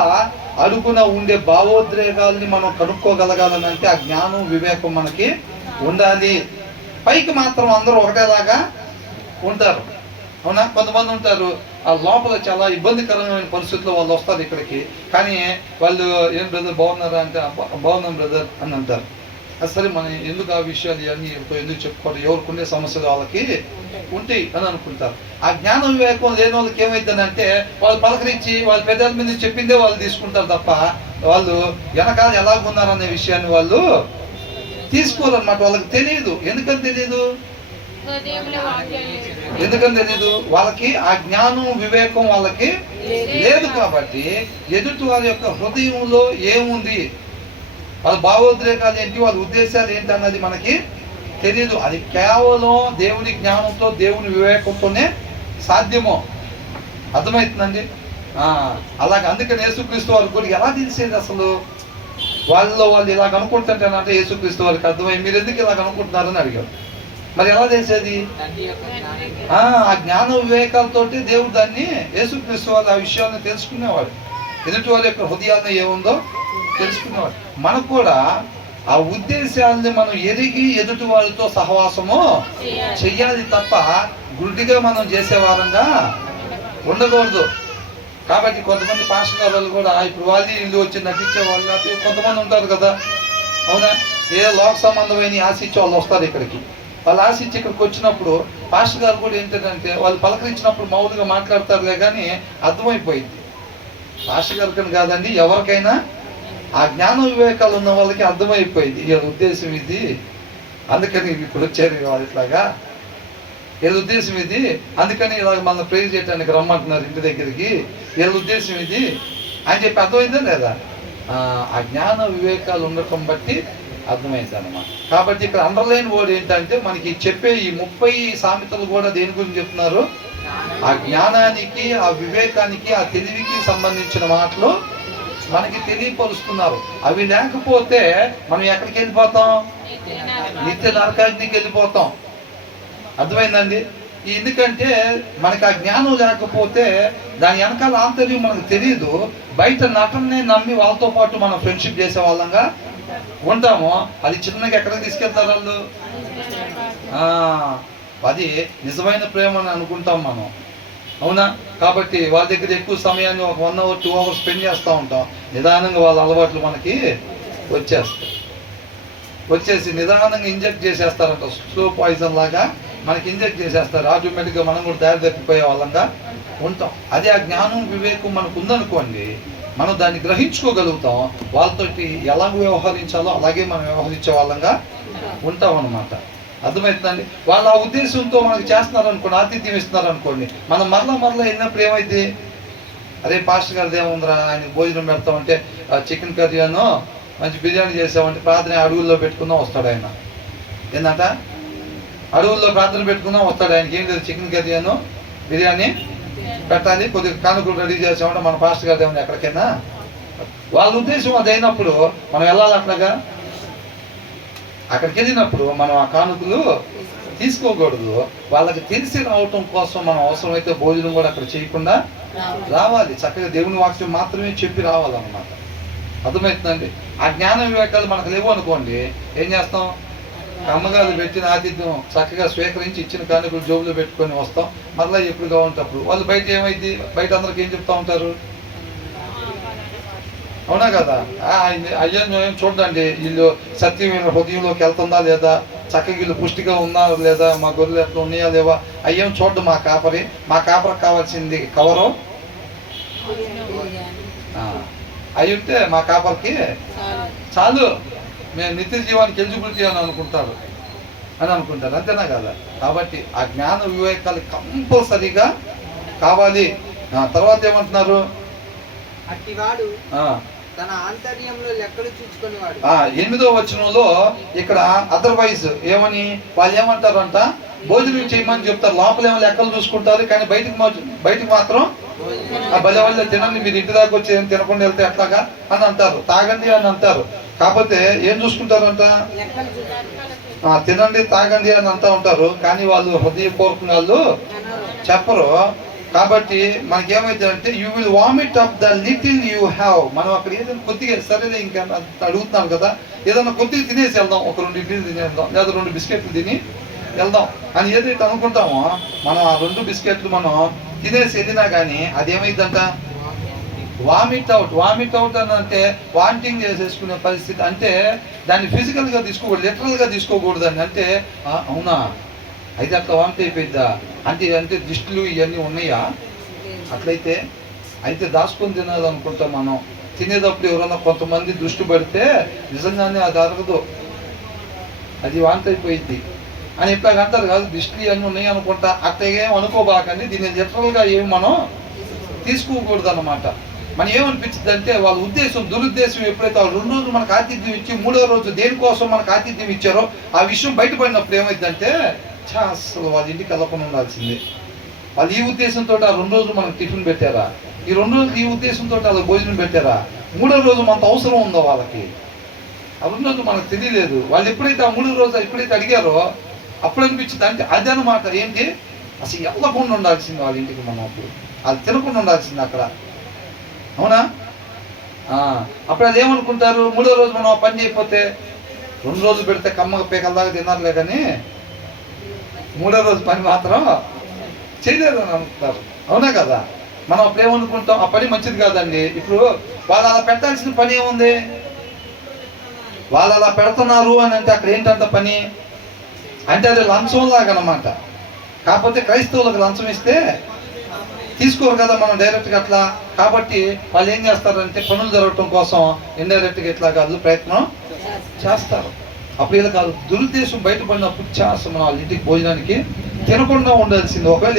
అడుగున ఉండే భావోద్రేకాలని మనం కనుక్కోగలగాలని అంటే ఆ జ్ఞానం వివేకం మనకి ఉండాలి. పైకి మాత్రం అందరూ ఒకటేలాగా ఉంటారు, అవునా? కొంతమంది ఉంటారు ఆ లోపల చాలా ఇబ్బందికరమైన పరిస్థితుల్లో వాళ్ళు వస్తారు ఇక్కడికి, కానీ వాళ్ళు ఏం బ్రదర్ బాగున్నారా అంటే బాగున్నాం బ్రదర్ అని అంటారు. అసలు మనం ఎందుకు ఆ విషయాలు ఇవన్నీ ఎందుకు చెప్పుకోవడం, ఎవరికి ఉండే సమస్యలు వాళ్ళకి ఉంటాయి అని అనుకుంటారు. ఆ జ్ఞాన వివేకం లేని వాళ్ళకి ఏమైందని అంటే వాళ్ళు పలకరించి వాళ్ళ పెద్దల మీద చెప్పిందే వాళ్ళు తీసుకుంటారు తప్ప వాళ్ళు వెనకాల ఎలాగున్నారనే విషయాన్ని వాళ్ళు తీసుకోరన్నమాట. వాళ్ళకి తెలియదు. ఎందుకని తెలియదు? వాళ్ళకి ఆ జ్ఞానం వివేకం వాళ్ళకి లేదు. కాబట్టి ఎదుటి వారి యొక్క హృదయంలో ఏముంది, వాళ్ళ భావోద్రేకాలు ఏంటి, వాళ్ళ ఉద్దేశాలు ఏంటి అన్నది మనకి తెలియదు. అది కేవలం దేవుని జ్ఞానంతో దేవుని వివేకంతోనే సాధ్యమో, అర్థమవుతుందండి? అలాగే అందుకని యేసుక్రీస్తు వారికి కూడా ఎలా తెలిసేది అసలు? వాళ్ళు ఇలాగ అనుకుంటుంటారంటే యేసుక్రీస్తు వారికి అర్థమై మీరు ఎందుకు ఇలాగ అనుకుంటున్నారని అడిగారు. మరి ఎలా తెలిసేది? ఆ జ్ఞాన వివేకాలతోటి దేవుడు దాన్ని యేసుక్రీస్తు వారు ఆ విషయాన్ని తెలుసుకునేవాడు, ఎదుటి వాళ్ళ యొక్క హృదయాన్ని ఏముందో తెలుసుకునేవాడు. మనకు కూడా ఆ ఉద్దేశాలని మనం ఎరిగి ఎదుటి వాళ్ళతో సహవాసము చెయ్యాలి తప్ప గుడ్డిగా మనం చేసేవారంగా ఉండకూడదు. కాబట్టి కొంతమంది పాస్టర్ గారు కూడా ఇప్పుడు వాళ్ళు ఇల్లు వచ్చి నటించే వాళ్ళు కొంతమంది ఉంటారు కదా, అవునా? ఏ లోక సంబంధమైన ఆశించే వాళ్ళు వస్తారు ఇక్కడికి. వాళ్ళు ఆశించి ఇక్కడికి వచ్చినప్పుడు పాస్టర్ గారు కూడా ఏంటంటే వాళ్ళు పలకరించినప్పుడు మామూలుగా మాట్లాడతారులే కానీ అర్థమైపోయింది. పాస్టర్ గారికి కాదండి, ఎవరికైనా ఆ జ్ఞాన వివేకాలు ఉన్న వాళ్ళకి అర్థమైపోయింది వీళ్ళ ఉద్దేశం ఇది, అందుకని ఇప్పుడు వచ్చారు వాళ్ళు ఇట్లాగా, వీళ్ళ ఉద్దేశం ఇది, అందుకని ఇలాగ మన ప్రేర్ చేయడానికి రమ్మంటున్నారు ఇంటి దగ్గరికి, వీళ్ళ ఉద్దేశం ఇది అని చెప్పి అర్థమైందా లేదా? ఆ జ్ఞాన వివేకాలు ఉండటం బట్టి అర్థమైంది అన్నమాట. కాబట్టి ఇక్కడ అండర్లైన్ వర్డ్ ఏంటంటే మనకి చెప్పే ఈ 30 సామెతలు కూడా దేని గురించి చెప్తున్నారు? ఆ జ్ఞానానికి, ఆ వివేకానికి, ఆ తెలివికి సంబంధించిన మాటలు మనకి తెలియపరుస్తున్నారు. అవి లేకపోతే మనం ఎక్కడికి వెళ్ళిపోతాం? నిత్య నరకానికి వెళ్ళిపోతాం. అర్థమైందండి? ఎందుకంటే మనకి ఆ జ్ఞానం లేకపోతే దాని వెనకాల ఆంతర్యం మనకు తెలియదు. బయట నటననే నమ్మి వాళ్ళతో పాటు మనం ఫ్రెండ్షిప్ చేసే వాళ్ళంగా ఉంటాము. అది చిన్నగా ఎక్కడికి తీసుకెళ్తారు వాళ్ళు? అది నిజమైన ప్రేమ అని అనుకుంటాం మనం, అవునా? కాబట్టి వాళ్ళ దగ్గర ఎక్కువ సమయాన్ని ఒక 1 hour 2 hours స్పెండ్ చేస్తూ ఉంటాం. నిదానంగా వాళ్ళ అలవాట్లు మనకి వచ్చేసి నిదానంగా ఇంజెక్ట్ చేసేస్తారంట, స్లో పాయిజన్ లాగా మనకి ఇంజెక్ట్ చేసేస్తారు. ఆటోమేటిక్గా మనం కూడా దారి తప్పిపోయే వాళ్ళంగా ఉంటాం. అదే ఆ జ్ఞానం వివేకం మనకు ఉందనుకోండి, మనం దాన్ని గ్రహించుకోగలుగుతాం. వాళ్ళతోటి ఎలా వ్యవహరించాలో అలాగే మనం వ్యవహరించే వాళ్ళంగా ఉంటాం అన్నమాట. అర్థమవుతుందండి? వాళ్ళ ఆ ఉద్దేశంతో మనకు చేస్తున్నారు అనుకోండి, ఆతిథ్యం ఇస్తున్నారు అనుకోండి, మనం మరలా వెళ్ళినప్పుడు ఏమైంది? అరే పాస్టర్ గారిది ఏముందిరా, ఆయనకి భోజనం పెడతామంటే చికెన్ కర్రీ అనో మంచి బిర్యానీ చేసామంటే ప్రార్థన అడుగుల్లో పెట్టుకుందాం వస్తాడు ఆయన. ఏంటంట అడవుల్లో ప్రార్థన పెట్టుకున్నా వస్తాడు. ఆయనకి ఏం లేదు, చికెన్ కర్రీను బిర్యానీ పెట్టాలి, కొద్దిగా కానుకలు రెడీ చేసామంటే మన పాస్టర్ గారు ఏమన్నా ఎక్కడికైనా వాళ్ళ ఉద్దేశం అది అయినప్పుడు మనం వెళ్ళాలి. అట్లాగా అక్కడికి వెళ్ళినప్పుడు మనం ఆ కానుకలు తీసుకోకూడదు. వాళ్ళకి తెలిసి రావటం కోసం మనం అవసరమైతే భోజనం కూడా అక్కడ చేయకుండా రావాలి. చక్కగా దేవుని వాక్యం మాత్రమే చెప్పి రావాలన్నమాట. అర్థమవుతుందండి. ఆ జ్ఞాన వివేకాలు మనకు లేవు అనుకోండి, ఏం చేస్తాం? అమ్మగారు పెట్టిన ఆతిథ్యం చక్కగా స్వీకరించి ఇచ్చిన కానుకలు జోబులో పెట్టుకొని వస్తాం. మరలా ఎప్పుడు కావాలంటప్పుడు వాళ్ళు బయట ఏమైంది, బయట అందరికి ఏం చెప్తా ఉంటారు, అవునా కదా? అయ్యో చూడండి, వీళ్ళు సత్యమైన హృదయంలోకి వెళ్తుందా లేదా, చక్కగా వీళ్ళు పుష్టిగా ఉందా లేదా, మా గొర్రెలు ఎట్లా ఉన్నాయా లేవా, అయ్యేం చూడదు మా కాపరికి కావాల్సింది కవరు అయి ఉంటే మా కాపరికి చాలు, మేము నిత్య జీవానికి ఎలిజిబిలిటీ అని అనుకుంటారు. అంతేనా కదా? కాబట్టి ఆ జ్ఞాన వివేకాలు కంపల్సరీగా కావాలి. తర్వాత ఏమంటున్నారు? అట్టివాడు తన ఆంతర్యంలో లెక్కలు చూచుకునేవాడు. 8వ వచనంలో ఇక్కడ అదర్వైజ్ ఏమని వాళ్ళు ఏమంటారంట, భోజనం చేయమని చెప్తారు. లోపల ఏమో లెక్కలు చూసుకుంటారు, కానీ బయటికి మాత్రం భలే వాళ్ళు తినండి, మీరు ఇంటి దాకా వచ్చి ఏం తినకుండా వెళ్తే ఎట్లాగా అని అంటారు, తాగండి అని అంటారు. కాకపోతే ఏం చూసుకుంటారంట, తినండి తాగండి అని అంటూ ఉంటారు, కానీ వాళ్ళు హృదయపూర్వకంగా వాళ్ళు చెప్పరు. కాబట్టి మనకేమైతే అంటే you will vomit up the little you have. మనం అక్కడ ఏదైనా కొద్దిగా సరేలే ఇంకా అడుగుతున్నాం కదా, ఏదైనా కొద్దిగా తినేసి వెళ్దాం, ఒక 2 ఇడ్లీలు తిని వెళ్దాం, లేదా 2 బిస్కెట్లు తిని వెళ్దాం అని ఏదైతే అనుకుంటామో, మనం ఆ 2 బిస్కెట్లు మనం తినేసి వెళ్ళినా కానీ అదేమైందంట, వామిట్ అవుట్ అని అంటే వాంటింగ్ చేసేసుకునే పరిస్థితి. అంటే దాన్ని ఫిజికల్గా తీసుకోకూడదు, లిటరల్గా తీసుకోకూడదు అని. అంటే అవునా అయితే అట్లా వామిట్ అయిపోయిద్దా అంటే దిష్టిలు ఇవన్నీ ఉన్నాయా? అట్లయితే అయితే దాచుకొని తినాలనుకుంటాం మనం. తినేటప్పుడు ఎవరన్నా కొంతమంది దృష్టి పడితే నిజంగానే అది అరగదు, అది వాంతి అయిపోయింది అని ఇట్లాగ అంటారు కాదు, దిష్టిలు ఇవన్నీ ఉన్నాయి అనుకుంటా. అట్లా ఏం అనుకోబాకండి, దీన్ని లిటరల్గా ఏమి మనం తీసుకోకూడదు అన్నమాట. మనం ఏమనిపించింది అంటే వాళ్ళ ఉద్దేశం దురుద్దేశం ఎప్పుడైతే వాళ్ళు 2 రోజులు మనకు ఆతిథ్యం ఇచ్చి 3వ రోజు దేనికోసం మనకు ఆతిథ్యం ఇచ్చారో ఆ విషయం బయటపడినప్పుడు ఏమైందంటే అసలు వాళ్ళ ఇంటికి వెళ్ళకుండా ఉండాల్సిందే. వాళ్ళు ఈ ఉద్దేశంతో ఆ 2 రోజులు మనకు టిఫిన్ పెట్టారా, ఈ 2 రోజులు ఈ ఉద్దేశంతో వాళ్ళకి భోజనం పెట్టారా, 3వ రోజు మనకు అవసరం ఉందో వాళ్ళకి, ఆ 2 రోజులు మనకు తెలియలేదు. వాళ్ళు ఎప్పుడైతే ఆ 3వ రోజు ఎప్పుడైతే అడిగారో అప్పుడు అనిపించింది. అంటే అదే అనమాట. ఏంటి, అసలు వెళ్ళకుండా ఉండాల్సింది వాళ్ళ ఇంటికి మనం, అప్పుడు అది తినకుండా ఉండాల్సింది అక్కడ, అవునా? అప్పుడు అది ఏమనుకుంటారు, 3వ రోజు మనం పని చేయకపోతే 2 రోజులు పెడితే కమ్మగా పేకల్లాగా తిన్నారులే కానీ 3వ రోజు పని మాత్రం చేయలేదు అని అనుకుంటారు, అవునా కదా? మనం అప్పుడు ఏమనుకుంటాం, ఆ పని మంచిది కాదండి. ఇప్పుడు వాళ్ళు అలా పెట్టాల్సిన పని ఏముంది, వాళ్ళు అలా పెడుతున్నారు అని అంటే అక్కడ ఏంటంట పని అంటే అది లంచం లాగా అనమాట. కాకపోతే క్రైస్తవులకు లంచం ఇస్తే తీసుకోరు కదా మనం డైరెక్ట్గా అట్లా. కాబట్టి వాళ్ళు ఏం చేస్తారంటే పనులు జరగటం కోసం ఇండైరెక్ట్గా ఇట్లా కాదు ప్రయత్నం చేస్తారు. అప్పుడు ఇలా కాదు, దురుద్దేశం బయటపడినప్పుడు చేస్తాం మనం వాళ్ళ ఇంటికి భోజనానికి తినకుండా ఉండాల్సింది. ఒకవేళ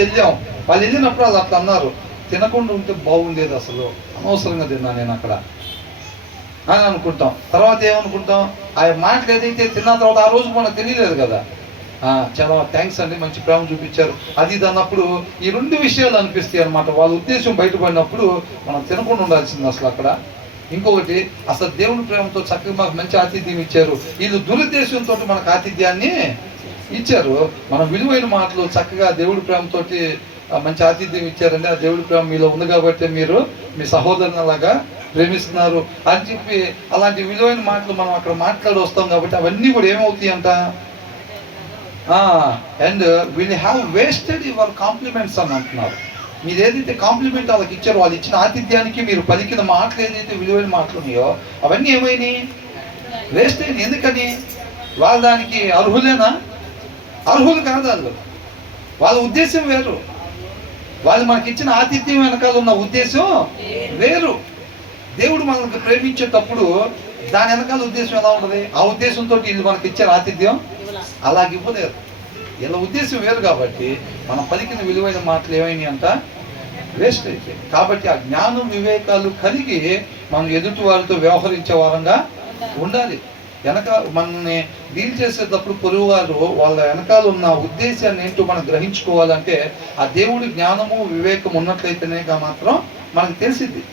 వాళ్ళు వెళ్ళినప్పుడు వాళ్ళు అట్లా అన్నారు, తినకుండా ఉంటే బాగుండేది, అసలు అనవసరంగా తిన్నా నేను అక్కడ అని అనుకుంటాం. తర్వాత ఏమనుకుంటాం, ఆ మాటలు ఏదైతే తిన్న తర్వాత ఆ రోజు మనకు తెలియలేదు కదా, చాలా థ్యాంక్స్ అండి, మంచి ప్రేమ చూపించారు అది ఇది అన్నప్పుడు ఈ 2 విషయాలు అనిపిస్తాయి అనమాట. వాళ్ళ ఉద్దేశం బయటపడినప్పుడు మనం తినకుండా ఉండాల్సింది అసలు అక్కడ. ఇంకొకటి, అసలు దేవుని ప్రేమతో చక్కగా మాకు మంచి ఆతిథ్యం ఇచ్చారు, వీళ్ళు దురుద్దేశంతో మనకు ఆతిథ్యాన్ని ఇచ్చారు. మనం విలువైన మాటలు చక్కగా దేవుడి ప్రేమతో మంచి ఆతిథ్యం ఇచ్చారండి, ఆ దేవుడి ప్రేమ మీలో ఉంది కాబట్టి మీరు మీ సహోదరునిలాగా ప్రేమిస్తున్నారు అని చెప్పి అలాంటి విలువైన మాటలు మనం అక్కడ మాట్లాడి వస్తాం. కాబట్టి అవన్నీ కూడా ఏమవుతాయి అంట, and will have wasted your compliments అని అంటున్నారు. మీరు ఏదైతే కాంప్లిమెంట్ వాళ్ళకి ఇచ్చారో, వాళ్ళు ఇచ్చిన ఆతిథ్యానికి మీరు పలికిన మాటలు ఏదైతే విలువైన మాటలు ఉన్నాయో అవన్నీ ఏమైనాయి, వేస్ట్ అయినాయి. ఎందుకని, వాళ్ళు దానికి అర్హులేనా? అర్హులు కాదు. వాళ్ళ ఉద్దేశం వేరు, వాళ్ళు మనకి ఇచ్చిన ఆతిథ్యం వెనకాల ఉన్న ఉద్దేశం వేరు. దేవుడు మనల్ని ప్రేమించేటప్పుడు దాని వెనకాల ఉద్దేశం ఎలా ఉంటుంది, ఆ ఉద్దేశంతో వీళ్ళు మనకి ఇచ్చారు ఆతిథ్యం అలాగే ఇవ్వలేరు. ఇలా ఉద్దేశం వేరు కాబట్టి మనం పలికిన విలువైన మాటలు ఏమైనాయి అంట, వేస్ట్ అయిపోయి. కాబట్టి ఆ జ్ఞానం వివేకాలు కలిగి మనం ఎదుటి వారితో వ్యవహరించే వారంగా ఉండాలి. వెనక మనల్ని డీల్ చేసేటప్పుడు పొరుగువారు వాళ్ళ వెనకాల ఉన్న ఉద్దేశాన్ని ఏంటో మనం గ్రహించుకోవాలంటే ఆ దేవుడి జ్ఞానము వివేకం ఉన్నట్లయితేనేగా మాత్రం మనకు తెలిసిద్ది.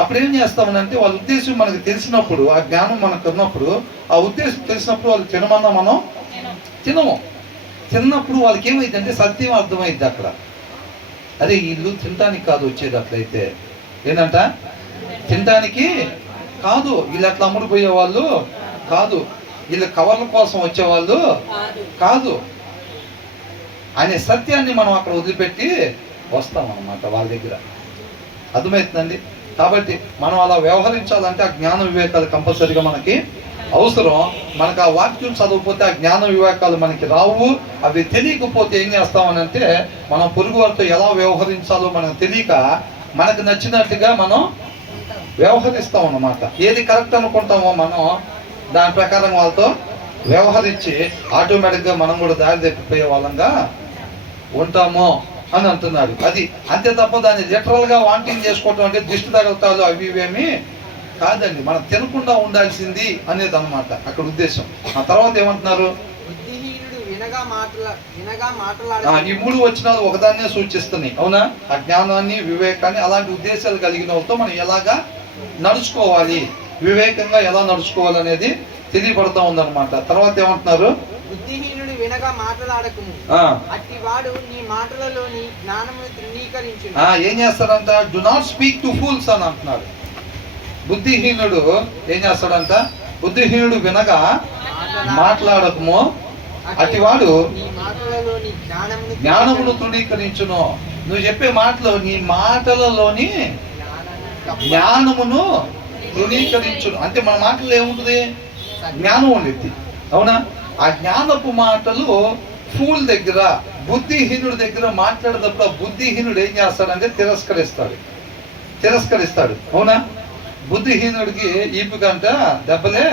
అప్పుడు ఏం చేస్తామనంటే వాళ్ళ ఉద్దేశం మనకు తెలిసినప్పుడు, ఆ జ్ఞానం మనకు ఉన్నప్పుడు, ఆ ఉద్దేశం తెలిసినప్పుడు వాళ్ళు తినమన్నా మనం తినము. తిన్నప్పుడు వాళ్ళకి ఏమైందంటే సత్యం అర్థమైద్ది అక్కడ. అరే వీళ్ళు తినటానికి కాదు వచ్చేది, అట్లయితే ఏంటంట తినటానికి కాదు, వీళ్ళు అట్లా అమ్ముడుపోయే వాళ్ళు కాదు, వీళ్ళ కవర్ల కోసం వచ్చేవాళ్ళు కాదు అనే సత్యాన్ని మనం అక్కడ వదిలిపెట్టి వస్తాం అన్నమాట వాళ్ళ దగ్గర. అర్థమవుతుందండి? కాబట్టి మనం అలా వ్యవహరించాలంటే ఆ జ్ఞాన వివేకాలు కంపల్సరీగా మనకి అవసరం. మనకు ఆ వాక్యం చదవకపోతే ఆ జ్ఞాన వివేకాలు మనకి రావు. అవి తెలియకపోతే ఏం చేస్తామనంటే మనం పొరుగు వారితో ఎలా వ్యవహరించాలో మనకు తెలియక మనకు నచ్చినట్టుగా మనం వ్యవహరిస్తాం అన్నమాట. ఏది కరెక్ట్ అనుకుంటామో మనం దాని ప్రకారం వాళ్ళతో వ్యవహరించి ఆటోమేటిక్గా మనం కూడా దారి తప్పిపోయే వాళ్ళంగా ఉంటాము అని అంటున్నాడు. అది అంతే తప్ప దాన్ని లిటరల్గా వాంటింగ్ చేసుకోవటం అంటే దిష్టి తగలతాలు అవి ఇవేమి కాదండి. మనం తినకుండా ఉండాల్సింది అనేది అన్నమాట అక్కడ ఉద్దేశం. ఆ తర్వాత ఏమంటున్నారు? ఈ 3 వచనాలు ఒకదాన్నే సూచిస్తున్నాయి, అవునా? ఆ జ్ఞానాన్ని, వివేకాన్ని, అలాంటి ఉద్దేశాలు కలిగిన వాళ్ళతో మనం ఎలాగా నడుచుకోవాలి, వివేకంగా ఎలా నడుచుకోవాలి అనేది తెలియబడతా ఉందన్నమాట. తర్వాత ఏమంటున్నారు? బుద్ధిహీనుడు వినగా మాట్లాడకము, అట్టివాడు నీ మాటలలోని జ్ఞానమును తృణీకరించును. ఏం చేస్తాడంట? Do not speak to fools అని అంటున్నాడు. బుద్ధిహీనుడు ఏం చేస్తాడంట? బుద్ధిహీనుడు వినగా మాట్లాడకము, అటివాడు జ్ఞానమును తృణీకరించును. నువ్వు చెప్పే మాటలో నీ మాటలలోని జ్ఞానమును తృణీకరించును. అంటే మన మాటల్లో ఏముంటుంది? జ్ఞానం ఉండిద్ది, అవునా? ఆ జ్ఞానపు మాటలు ఫూల్ దగ్గర, బుద్ధిహీనుడి దగ్గర మాట్లాడేటప్పుడు ఆ బుద్ధిహీనుడు ఏం చేస్తాడంటే తిరస్కరిస్తాడు, అవునా? బుద్ధిహీనుడికి ఈపుకంట దెబ్బలే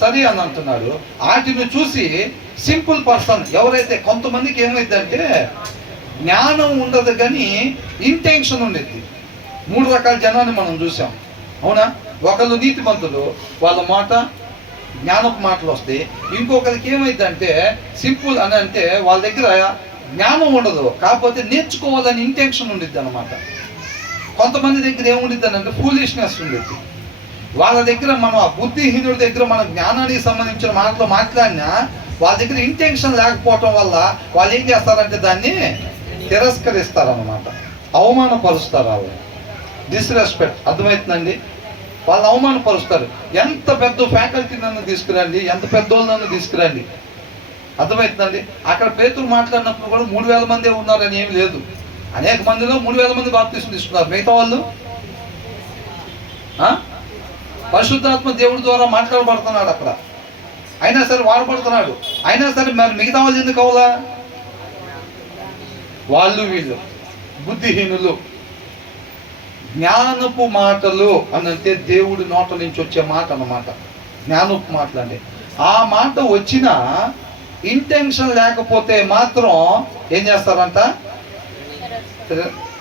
సరి అని అంటున్నాడు. వాటిని చూసి సింపుల్ పర్సన్ ఎవరైతే, కొంతమందికి ఏమైందంటే జ్ఞానం ఉండదు కానీ ఇంటెన్షన్ ఉండేది. 3 రకాల జనాన్ని మనం చూసాం, అవునా? ఒకళ్ళు నీతిమంతులు, వాళ్ళ మాట జ్ఞానపు మాటలు వస్తాయి. ఇంకొకరికి ఏమైందంటే సింపుల్ అని అంటే వాళ్ళ దగ్గర జ్ఞానం ఉండదు, కాకపోతే నేర్చుకోవాలని ఇంటెన్షన్ ఉండిద్ది అనమాట. కొంతమంది దగ్గర ఏముండిద్ది అంటే ఫూలిష్నెస్ ఉండిద్ది. వాళ్ళ దగ్గర మనం ఆ బుద్ధిహీనుడి దగ్గర మన జ్ఞానానికి సంబంధించిన మాటలు మాట్లాడినా వాళ్ళ దగ్గర ఇంటెన్షన్ లేకపోవటం వల్ల వాళ్ళు ఏం చేస్తారంటే దాన్ని తిరస్కరిస్తారన్నమాట, అవమానపరుస్తారు. వాళ్ళు డిస్రెస్పెక్ట్, అర్థమవుతుందండి? వాళ్ళు అవమానపరుస్తారు. ఎంత పెద్ద ఫ్యాకల్టీ నన్ను తీసుకురండి, ఎంత పెద్దోళ్ళను తీసుకురండి, అర్థమవుతుందండి? అక్కడ పేతురు మాట్లాడినప్పుడు కూడా 3000 మందే ఉన్నారని ఏమి లేదు. అనేక మందిలో 3000 మంది బాప్తిస్మం తీసుకున్నారు. మిగతా వాళ్ళు పరిశుద్ధాత్మ దేవుడి ద్వారా మాట్లాడబడుతున్నాడు అక్కడ, అయినా సరే వాడబడుతున్నాడు. అయినా సరే మరి మిగతా వాళ్ళు ఎందుకు అవలా? వాళ్ళు వీళ్ళు బుద్ధిహీనులు. జ్ఞానపు మాటలు అనంటే దేవుడి నోట నుంచి వచ్చే మాట అన్నమాట. జ్ఞానపు మాటలు అంటే ఆ మాట వచ్చిన ఇంటెన్షన్ లేకపోతే మాత్రం ఏం చేస్తారంట?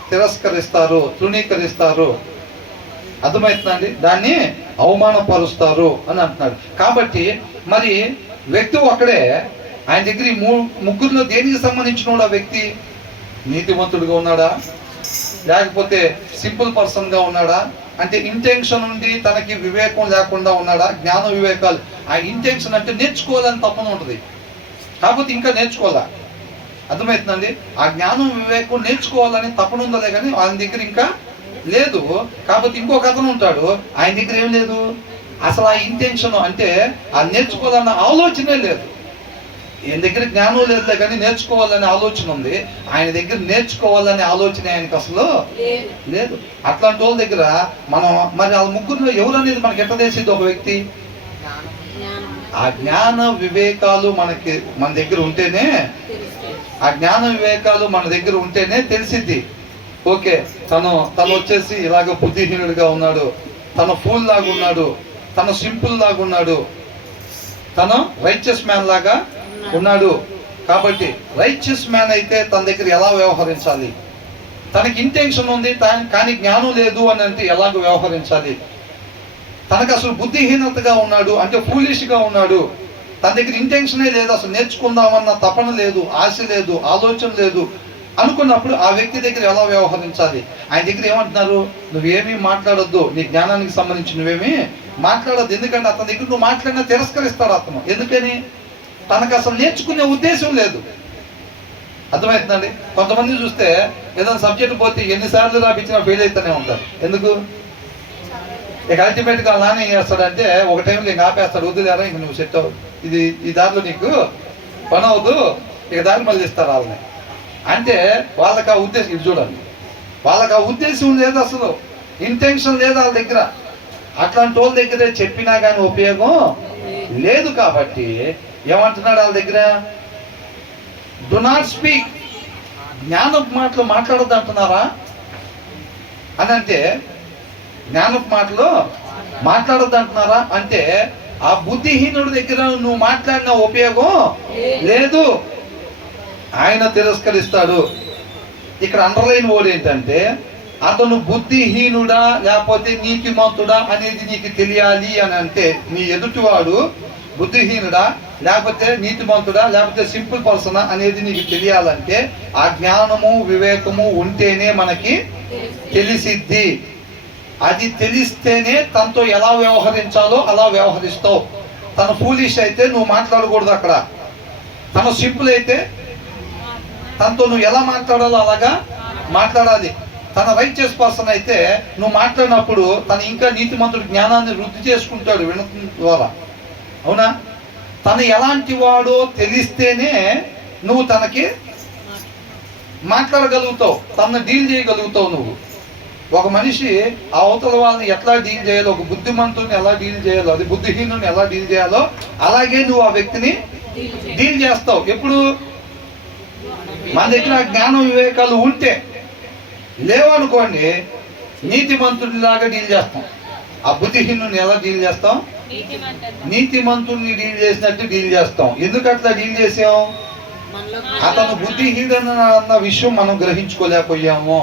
తిరస్కరిస్తారు, తృణీకరిస్తారు, అర్థమవుతుందండి? దాన్ని అవమానపరుస్తారు అని అంటున్నాడు. కాబట్టి మరి వ్యక్తి ఒక్కడే, ఆయన దగ్గర ఈ 3 దేనికి సంబంధించిన ఆ వ్యక్తి నీతిమంతుడిగా ఉన్నాడా, లేకపోతే సింపుల్ పర్సన్గా ఉన్నాడా? అంటే ఇంటెన్షన్ ఉండి తనకి వివేకం లేకుండా ఉన్నాడా? జ్ఞాన వివేకాలు, ఆ ఇంటెన్షన్ అంటే నేర్చుకోవాలని తప్పన ఉంటుంది, కాకపోతే ఇంకా నేర్చుకోవాలా, అర్థమవుతుందండి? ఆ జ్ఞానం వివేకం నేర్చుకోవాలని తప్పన ఉందలే కానీ ఆయన దగ్గర ఇంకా లేదు. కాకపోతే ఇంకొక అతను ఉంటాడు, ఆయన దగ్గర ఏం లేదు, అసలు ఆ ఇంటెన్షన్ అంటే ఆ నేర్చుకోవాలన్న ఆలోచనే లేదు. ఈయన దగ్గర జ్ఞానం లేదు కానీ నేర్చుకోవాలనే ఆలోచన ఉంది, ఆయన దగ్గర నేర్చుకోవాలనే ఆలోచన ఆయనకు అసలు లేదు. అట్లాంటి వాళ్ళ దగ్గర మనం మరి ఆ 3 ఎవరు అనేది మనకి ఎట్లా తెలిసింది? ఒక వ్యక్తి ఆ జ్ఞాన వివేకాలు మన దగ్గర ఉంటేనే, ఆ జ్ఞాన వివేకాలు మన దగ్గర ఉంటేనే తెలిసిద్ది. ఓకే, తను వచ్చేసి ఇలాగ బుద్ధిహీనుడిగా ఉన్నాడు, తను ఫూల్ లాగా ఉన్నాడు, తను సింపుల్ లాగా ఉన్నాడు, తను రైచియస్ మ్యాన్ లాగా ఉన్నాడు. కాబట్టి రైచియస్ మ్యాన్ అయితే తన దగ్గర ఎలా వ్యవహరించాలి, తనకి ఇంటెన్షన్ ఉంది కానీ జ్ఞానం లేదు అని అంటే ఎలాగ వ్యవహరించాలి, తనకు అసలు బుద్ధిహీనతగా ఉన్నాడు, అంటే ఫూలిష్గా ఉన్నాడు, తన దగ్గర ఇంటెన్షనే లేదు, అసలు నేర్చుకుందామన్న తపన లేదు, ఆశ లేదు, ఆలోచన లేదు అనుకున్నప్పుడు ఆ వ్యక్తి దగ్గర ఎలా వ్యవహరించాలి? ఆయన దగ్గర ఏమంటున్నారు, నువ్వేమీ మాట్లాడొద్దు, నీ జ్ఞానానికి సంబంధించి నువ్వేమీ మాట్లాడొద్దు. ఎందుకంటే అతని దగ్గర నువ్వు మాట్లాడినా తిరస్కరిస్తాడు అతను. ఎందుకని? తనకు అసలు నేర్చుకునే ఉద్దేశం లేదు. అర్థమవుతుందండి? కొంతమంది చూస్తే ఏదైనా సబ్జెక్ట్ పోతే ఎన్నిసార్లు రాపించినా ఫెయిల్ అవుతూనే ఉంటారు. ఎందుకు? ఇక అల్టిమేట్గా అలానే ఏం చేస్తాడంటే ఒక టైంలో ఇంక ఆపేస్తాడు, వద్దులేరా ఇంక నువ్వు సెట్ అవ్వదు, ఈ దారిలో నీకు పని అవ్వదు, ఇక దారి మళ్ళీ ఇస్తారు వాళ్ళని. అంటే వాళ్ళకి ఆ ఉద్దేశం, ఇది చూడండి, వాళ్ళకి ఆ ఉద్దేశం లేదు, అసలు ఇంటెన్షన్ లేదు వాళ్ళ దగ్గర. అట్లాంటి వాళ్ళ దగ్గర చెప్పినా కానీ ఉపయోగం లేదు. కాబట్టి ఏమంటున్నాడు వాళ్ళ దగ్గర? డు నాట్ స్పీక్, జ్ఞానపు మాటలు మాట్లాడొద్దు అంటున్నారా అని అంటే, జ్ఞానపు మాటలు మాట్లాడొద్దు అంటున్నారా అంటే ఆ బుద్ధిహీనుడి దగ్గర నువ్వు మాట్లాడిన ఉపయోగం లేదు, ఆయన తిరస్కరిస్తాడు. ఇక్కడ అండర్లైన్ వర్డ్ ఏంటంటే, అతను బుద్ధిహీనుడా లేకపోతే నీతిమంతుడా అనేది నీకు తెలియాలి అని అంటే, నీ ఎదుటివాడు బుద్ధిహీనుడా లేకపోతే నీతిమంతుడా లేకపోతే సింపుల్ పర్సనా అనేది నీకు తెలియాలంటే ఆ జ్ఞానము వివేకము ఉంటేనే మనకి తెలిసిద్ది. అది తెలిస్తేనే తనతో ఎలా వ్యవహరించాలో అలా వ్యవహరిస్తావు. తను ఫూలిష్ అయితే నువ్వు మాట్లాడకూడదు అక్కడ, తను సింపుల్ అయితే తనతో నువ్వు ఎలా మాట్లాడాలో అలాగా మాట్లాడాలి. తన రైచియస్ పర్సన్ అయితే నువ్వు మాట్లాడినప్పుడు తను ఇంకా నీతిమంతుడు జ్ఞానాన్ని వృద్ధి చేసుకుంటాడు వినడం ద్వారా. అవునా? తను ఎలాంటి వాడో తెలిస్తేనే నువ్వు తనకి మాట్లాడగలుగుతావు, తనను డీల్ చేయగలుగుతావు. నువ్వు ఒక మనిషి ఆ అవతల వాళ్ళని ఎట్లా డీల్ చేయాలో, ఒక బుద్ధిమంతుని ఎలా డీల్ చేయాలో, అది బుద్ధిహీనుని ఎలా డీల్ చేయాలో అలాగే నువ్వు ఆ వ్యక్తిని డీల్ చేస్తావు. ఎప్పుడు? మన దగ్గర జ్ఞానం వివేకాలు ఉంటే. లేవనుకోండి నీతిమంతుడిలాగా డీల్ చేస్తాం. ఆ బుద్ధిహీనుని ఎలా డీల్ చేస్తాం? నీతిమంతుడిని డీల్ చేసినట్టు డీల్ చేస్తాం. ఎందుకు అట్లా డీల్ చేసాం? అతను బుద్ధిహీనుడన్న విషయం మనం గ్రహించుకోలేకపోయాము.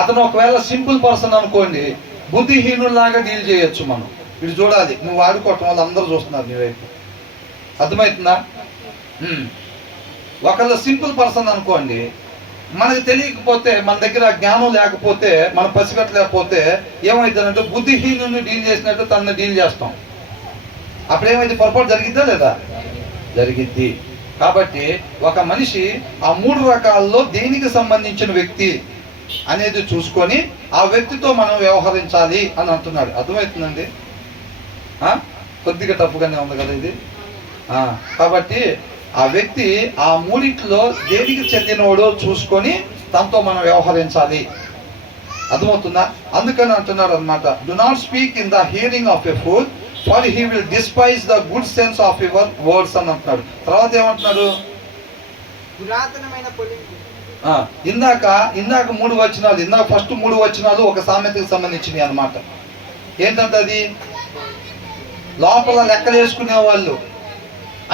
అతను ఒకవేళ సింపుల్ పర్సన్ అనుకోండి, బుద్ధిహీనులాగా డీల్ చేయొచ్చు మనం. ఇది చూడాలి, నువ్వు ఆడుకోవటం వల్ల అందరూ చూస్తున్నారు నీ వైపు. అర్థమవుతుందా? ఒకళ్ళు సింపుల్ పర్సన్ అనుకోండి, మనకు తెలియకపోతే, మన దగ్గర జ్ఞానం లేకపోతే, మనం పసిగట్టలేకపోతే ఏమవుతుందంటే బుద్ధిహీనుని డీల్ చేసినట్టు తనని డీల్ చేస్తాం. అప్పుడు ఏమైతే పొరపాటు జరిగిద్దా లేదా? జరిగిద్ది. కాబట్టి ఒక మనిషి ఆ 3 రకాల్లో దేనికి సంబంధించిన వ్యక్తి అనేది చూసుకొని ఆ వ్యక్తితో మనం వ్యవహరించాలి అని అంటున్నాడు. అర్థమవుతుందండి? కొద్దిగా తప్పుగానే ఉంది కదా ఇది. కాబట్టి ఆ వ్యక్తి ఆ 3 దేనికి చెందినవాడో చూసుకొని తనతో మనం వ్యవహరించాలి. అర్థమవుతుందా? అందుకని అంటున్నాడు అనమాట, do not speak in the hearing of a fool for he will despise the good sense of your words అని అంటున్నాడు. తర్వాత ఏమంటున్నాడు? ఇందాక 3 వచనాలు, ఇందాక ఫస్ట్ 3 వచనాలు ఒక సామెతకు సంబంధించినవి అనమాట. ఏంటంటే అది లోపల లెక్కలు వేసుకునే వాళ్ళు,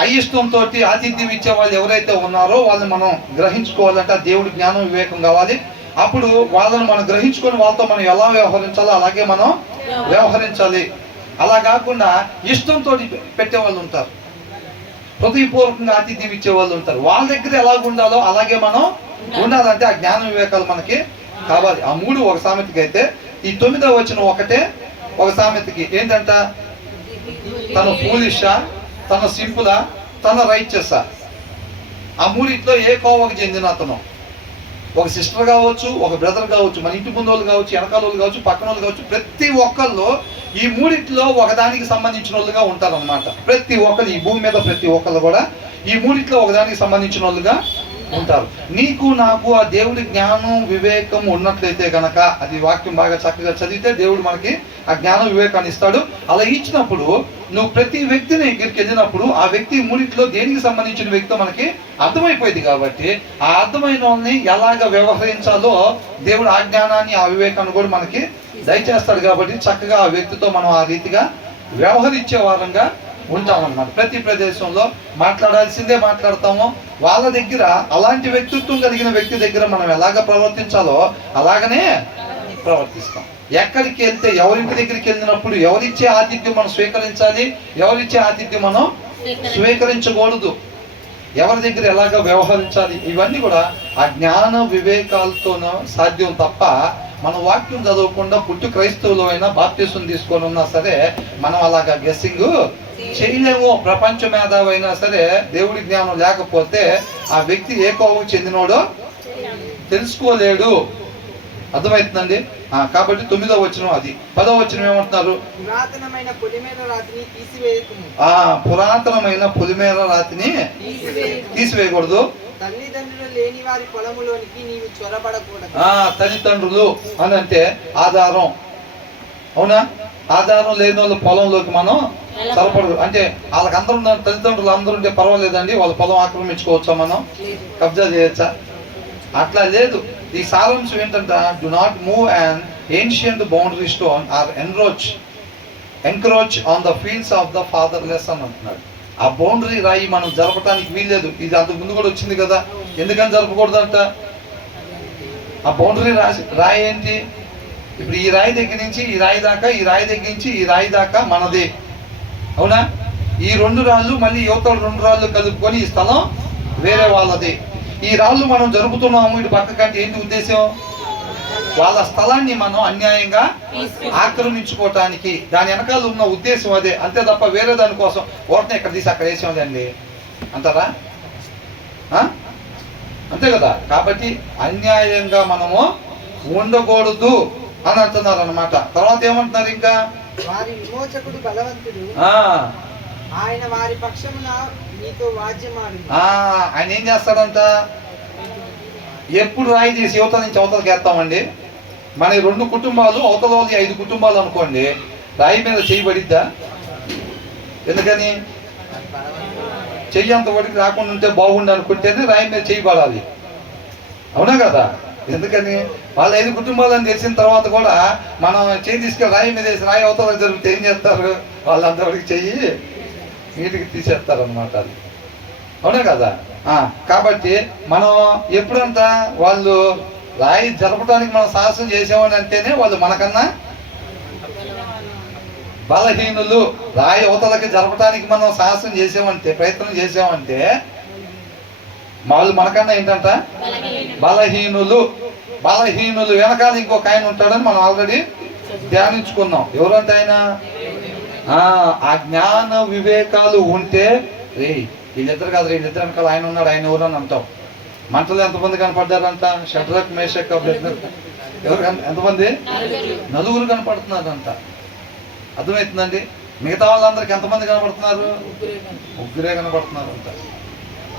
అయిష్టంతో ఆతిథ్యం ఇచ్చే వాళ్ళు ఎవరైతే ఉన్నారో వాళ్ళని మనం గ్రహించుకోవాలంటే దేవుడి జ్ఞానం వివేకం కావాలి. అప్పుడు వాళ్ళని మనం గ్రహించుకొని వాళ్ళతో మనం ఎలా వ్యవహరించాలో అలాగే మనం వ్యవహరించాలి. అలా కాకుండా ఇష్టంతో పెట్టే వాళ్ళు ఉంటారు, హృదయపూర్వకంగా ఆతిథ్యం ఇచ్చే వాళ్ళు ఉంటారు. వాళ్ళ దగ్గర ఎలాగ ఉండాలో అలాగే మనం ఉండాలంటే ఆ జ్ఞాన వివేకాలు మనకి కావాలి. ఆ 3 ఒక సామెతకి అయితే, ఈ 9వ వచనం ఒకటే ఒక సామెతకి. ఏంటంట? తను ఫూలిషా, తన సింపులా, తన రైచియసా? ఆ 3 ఏ కోవకు చెందిన అతను? ఒక సిస్టర్ కావచ్చు, ఒక బ్రదర్ కావచ్చు, మన ఇంటి ముందు వాళ్ళు కావచ్చు, వెనకాల వాళ్ళు కావచ్చు, పక్కన వాళ్ళు కావచ్చు, ప్రతి ఒక్కళ్ళు ఈ 3 ఒకదానికి సంబంధించిన వాళ్ళుగా ఉంటారన్నమాట. ప్రతి ఒక్కరు ఈ భూమి మీద ప్రతి ఒక్కళ్ళు కూడా ఈ 3 ఒకదానికి సంబంధించిన వాళ్ళుగా ఉంటారు. నీకు నాకు ఆ దేవుడి జ్ఞానం వివేకం ఉన్నట్లయితే గనక, అది వాక్యం బాగా చక్కగా చదివితే దేవుడు మనకి ఆ జ్ఞానం వివేకాన్ని ఇస్తాడు. అలా ఇచ్చినప్పుడు నువ్వు ప్రతి వ్యక్తిని దగ్గరికి వెళ్ళినప్పుడు ఆ వ్యక్తి 3 దేనికి సంబంధించిన వ్యక్తితో మనకి అర్థమైపోయింది. కాబట్టి ఆ అర్థమైన వాళ్ళని ఎలాగ వ్యవహరించాలో దేవుడు ఆ జ్ఞానాన్ని ఆ వివేకాన్ని కూడా మనకి దయచేస్తాడు. కాబట్టి చక్కగా ఆ వ్యక్తితో మనం ఆ రీతిగా వ్యవహరించే వారంగా ఉంటామన్నమాట. ప్రతి ప్రదేశంలో మాట్లాడాల్సిందే మాట్లాడతాము. వాళ్ళ దగ్గర అలాంటి వ్యక్తిత్వం కలిగిన వ్యక్తి దగ్గర మనం ఎలాగ ప్రవర్తించాలో అలాగనే ప్రవర్తిస్తాం. ఎక్కడికి వెళ్తే ఎవరింటి దగ్గరికి వెళ్ళినప్పుడు ఎవరిచ్చే ఆతిథ్యం మనం స్వీకరించాలి, ఎవరిచ్చే ఆతిథ్యం మనం స్వీకరించకూడదు, ఎవరి దగ్గర ఎలాగ వ్యవహరించాలి, ఇవన్నీ కూడా ఆ జ్ఞాన వివేకాలతోనూ సాధ్యం తప్ప మన వాక్యం చదవకుండా పుట్టి క్రైస్తవులు అయినా బాప్తిసం తీసుకొని ఉన్నా సరే మనం అలాగా గెస్సింగ్ చేయలేము. ప్రపంచ మేధావి అయినా సరే దేవుడి జ్ఞానం లేకపోతే ఆ వ్యక్తి ఏ కోవకు చెందినోడో తెలుసుకోలేడు. అర్థమవుతుందండి. కాబట్టి 9వ వచనం అది. 10వ వచనం ఏమంటున్నారు? పురాతనమైన పొలిమేర రాతిని తీసివేయకుము. పురాతనమైన పొలిమేర రాతిని తీసివేయకూడదు. తల్లిదండ్రులు లేని వారి పొలములోనికి నీవు చొరబడకూడదు. తల్లిదండ్రులు అని అంటే ఆధారం, అవునా? ఆధారం లేని వాళ్ళ పొలంలోకి మనం చొరబడదు. అంటే వాళ్ళకి అందరూ తల్లిదండ్రులు అందరూ ఉంటే పర్వాలేదండి, వాళ్ళ పొలం ఆక్రమించుకోవచ్చా, మనం కబ్జా చేయొచ్చా? అట్లా లేదు. ఈ సారాంశం ఏంటంటే do not move and ancient boundary stone or encroach on the fields of the fatherless అని అంటున్నాడు. ఆ బౌండరీ రాయి మనం జరపడానికి వీల్లేదు. ఇది అంతకు ముందు కూడా వచ్చింది కదా, ఎందుకని జరపకూడదంట? ఆ బౌండరీ రాయి ఏంటి? ఇప్పుడు ఈ రాయి దగ్గర నుంచి ఈ రాయి దాకా, ఈ రాయి దగ్గర నుంచి ఈ రాయి దాకా మనది, అవునా? ఈ 2 రాళ్ళు మళ్ళీ యువతల 2 రాళ్ళు కలుపుకొని ఈ స్థలం వేరే వాళ్ళది. ఈ రాళ్ళు మనం జరుపుతున్నాము ఇటు పక్కకంటే ఏంటి ఉద్దేశం? వాళ్ళ స్థలాన్ని మనం అన్యాయంగా ఆక్రమించుకోవటానికి, దాని వెనకాల ఉన్న ఉద్దేశం అదే, అంతే తప్ప వేరే దానికోసం ఓటనే ఇక్కడ తీసి అక్కడ వేసామండి అంటారా? అంతే కదా. కాబట్టి అన్యాయంగా మనము ఉండకూడదు అని అంటున్నారు అన్నమాట. తర్వాత ఏమంటున్నారు ఇంకా? వారి విమోచకుడు బలవంతుడు, ఆయన వారి పక్షమున నీతో వాద్యమాడు. ఆయన ఏం చేస్తాడంట? ఎప్పుడు రాయి తీసి యువత నుంచి అవతలకి వేస్తామండి. మన 2 కుటుంబాలు, అవతల వాళ్ళు 5 కుటుంబాలు అనుకోండి, రాయి మీద చేయబడిద్దా? ఎందుకని? చెయ్యి అంత వరకు రాకుండా ఉంటే బాగుండు అనుకుంటేనే రాయి మీద చేయబడాలి, అవునా కదా? ఎందుకని? వాళ్ళ 5 కుటుంబాలని తెలిసిన తర్వాత కూడా మనం చేయి తీసుకెళ్ళి రాయి మీద వేసి రాయి అవతల జరిగితే ఏం చేస్తారు? వాళ్ళంతవరకు చెయ్యి నీటికి తీసేస్తారు అన్నమాట. అది అవునా కదా? కాబట్టి మనం ఎప్పుడంతా వాళ్ళు రాయి జరపడానికి మనం సాహసం చేసామని అంటేనే వాళ్ళు మనకన్నా బలహీనులు. రాయి అవతలకి జరపడానికి మనం సాహసం చేసామంటే, ప్రయత్నం చేసామంటే వాళ్ళు మనకన్నా ఏంటంట? బలహీనులు. బలహీనులు వెనకాల ఇంకొక ఆయన ఉంటాడని మనం ఆల్రెడీ ధ్యానించుకున్నాం. ఎవరంటే ఆయన? ఆ జ్ఞాన వివేకాలు ఉంటే వీళ్ళిద్దరు కాదు, వీళ్ళిద్దరు వెనకాల ఆయన ఉన్నాడు, ఆయన ఎవరు అని అంటాం. మంటలు ఎంతమంది కనపడ్డారంట? షడ్రక్ మేషక్ అబేద్నెగో. ఎవరు? ఎంతమంది? 4 కనపడుతున్నారంట. అర్థమవుతుందండి? మిగతా వాళ్ళందరికి ఎంతమంది కనపడుతున్నారు? 3 కనపడుతున్నారంట.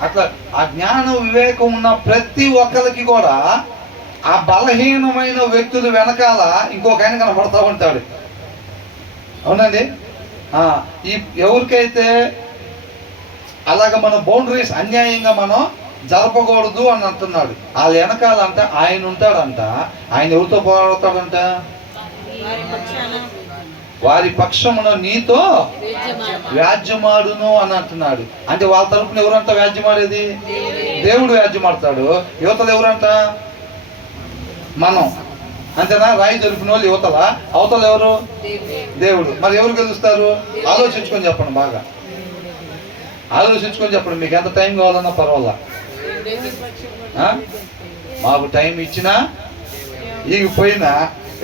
అట్లా ఆ జ్ఞాన వివేకం ఉన్న ప్రతి ఒక్కరికి కూడా ఆ బలహీనమైన వ్యక్తులు వెనకాల ఇంకొక ఆయన కనపడతా ఉంటాడు, అవునండి? ఈ ఎవరికైతే అలాగ మన బౌండరీస్ అన్యాయంగా మనం జరపకూడదు అని అంటున్నాడు. వాళ్ళ వెనకాలంట ఆయన ఉంటాడంట. ఆయన ఎవరితో పోరాడతాడంట? వారి పక్షమున నీతో వ్యాజ్యమాడును అని అంటున్నాడు. అంటే వాళ్ళ తరపున ఎవరంట వ్యాజ్యమాడేది? దేవుడు వ్యాజ్యమాడతాడు. యువతలు ఎవరంట? మనం. అంతేనా? రాయి జరిపిన వాళ్ళు యువతల, అవతల ఎవరు? దేవుడు. మరి ఎవరు గెలుస్తారు? ఆలోచించుకొని చెప్పండి, బాగా ఆలోచించుకొని చెప్పండి. మీకు ఎంత టైం కావాలన్నా పర్వాలా, మాకు టైం ఇచ్చినా ఈగిపోయినా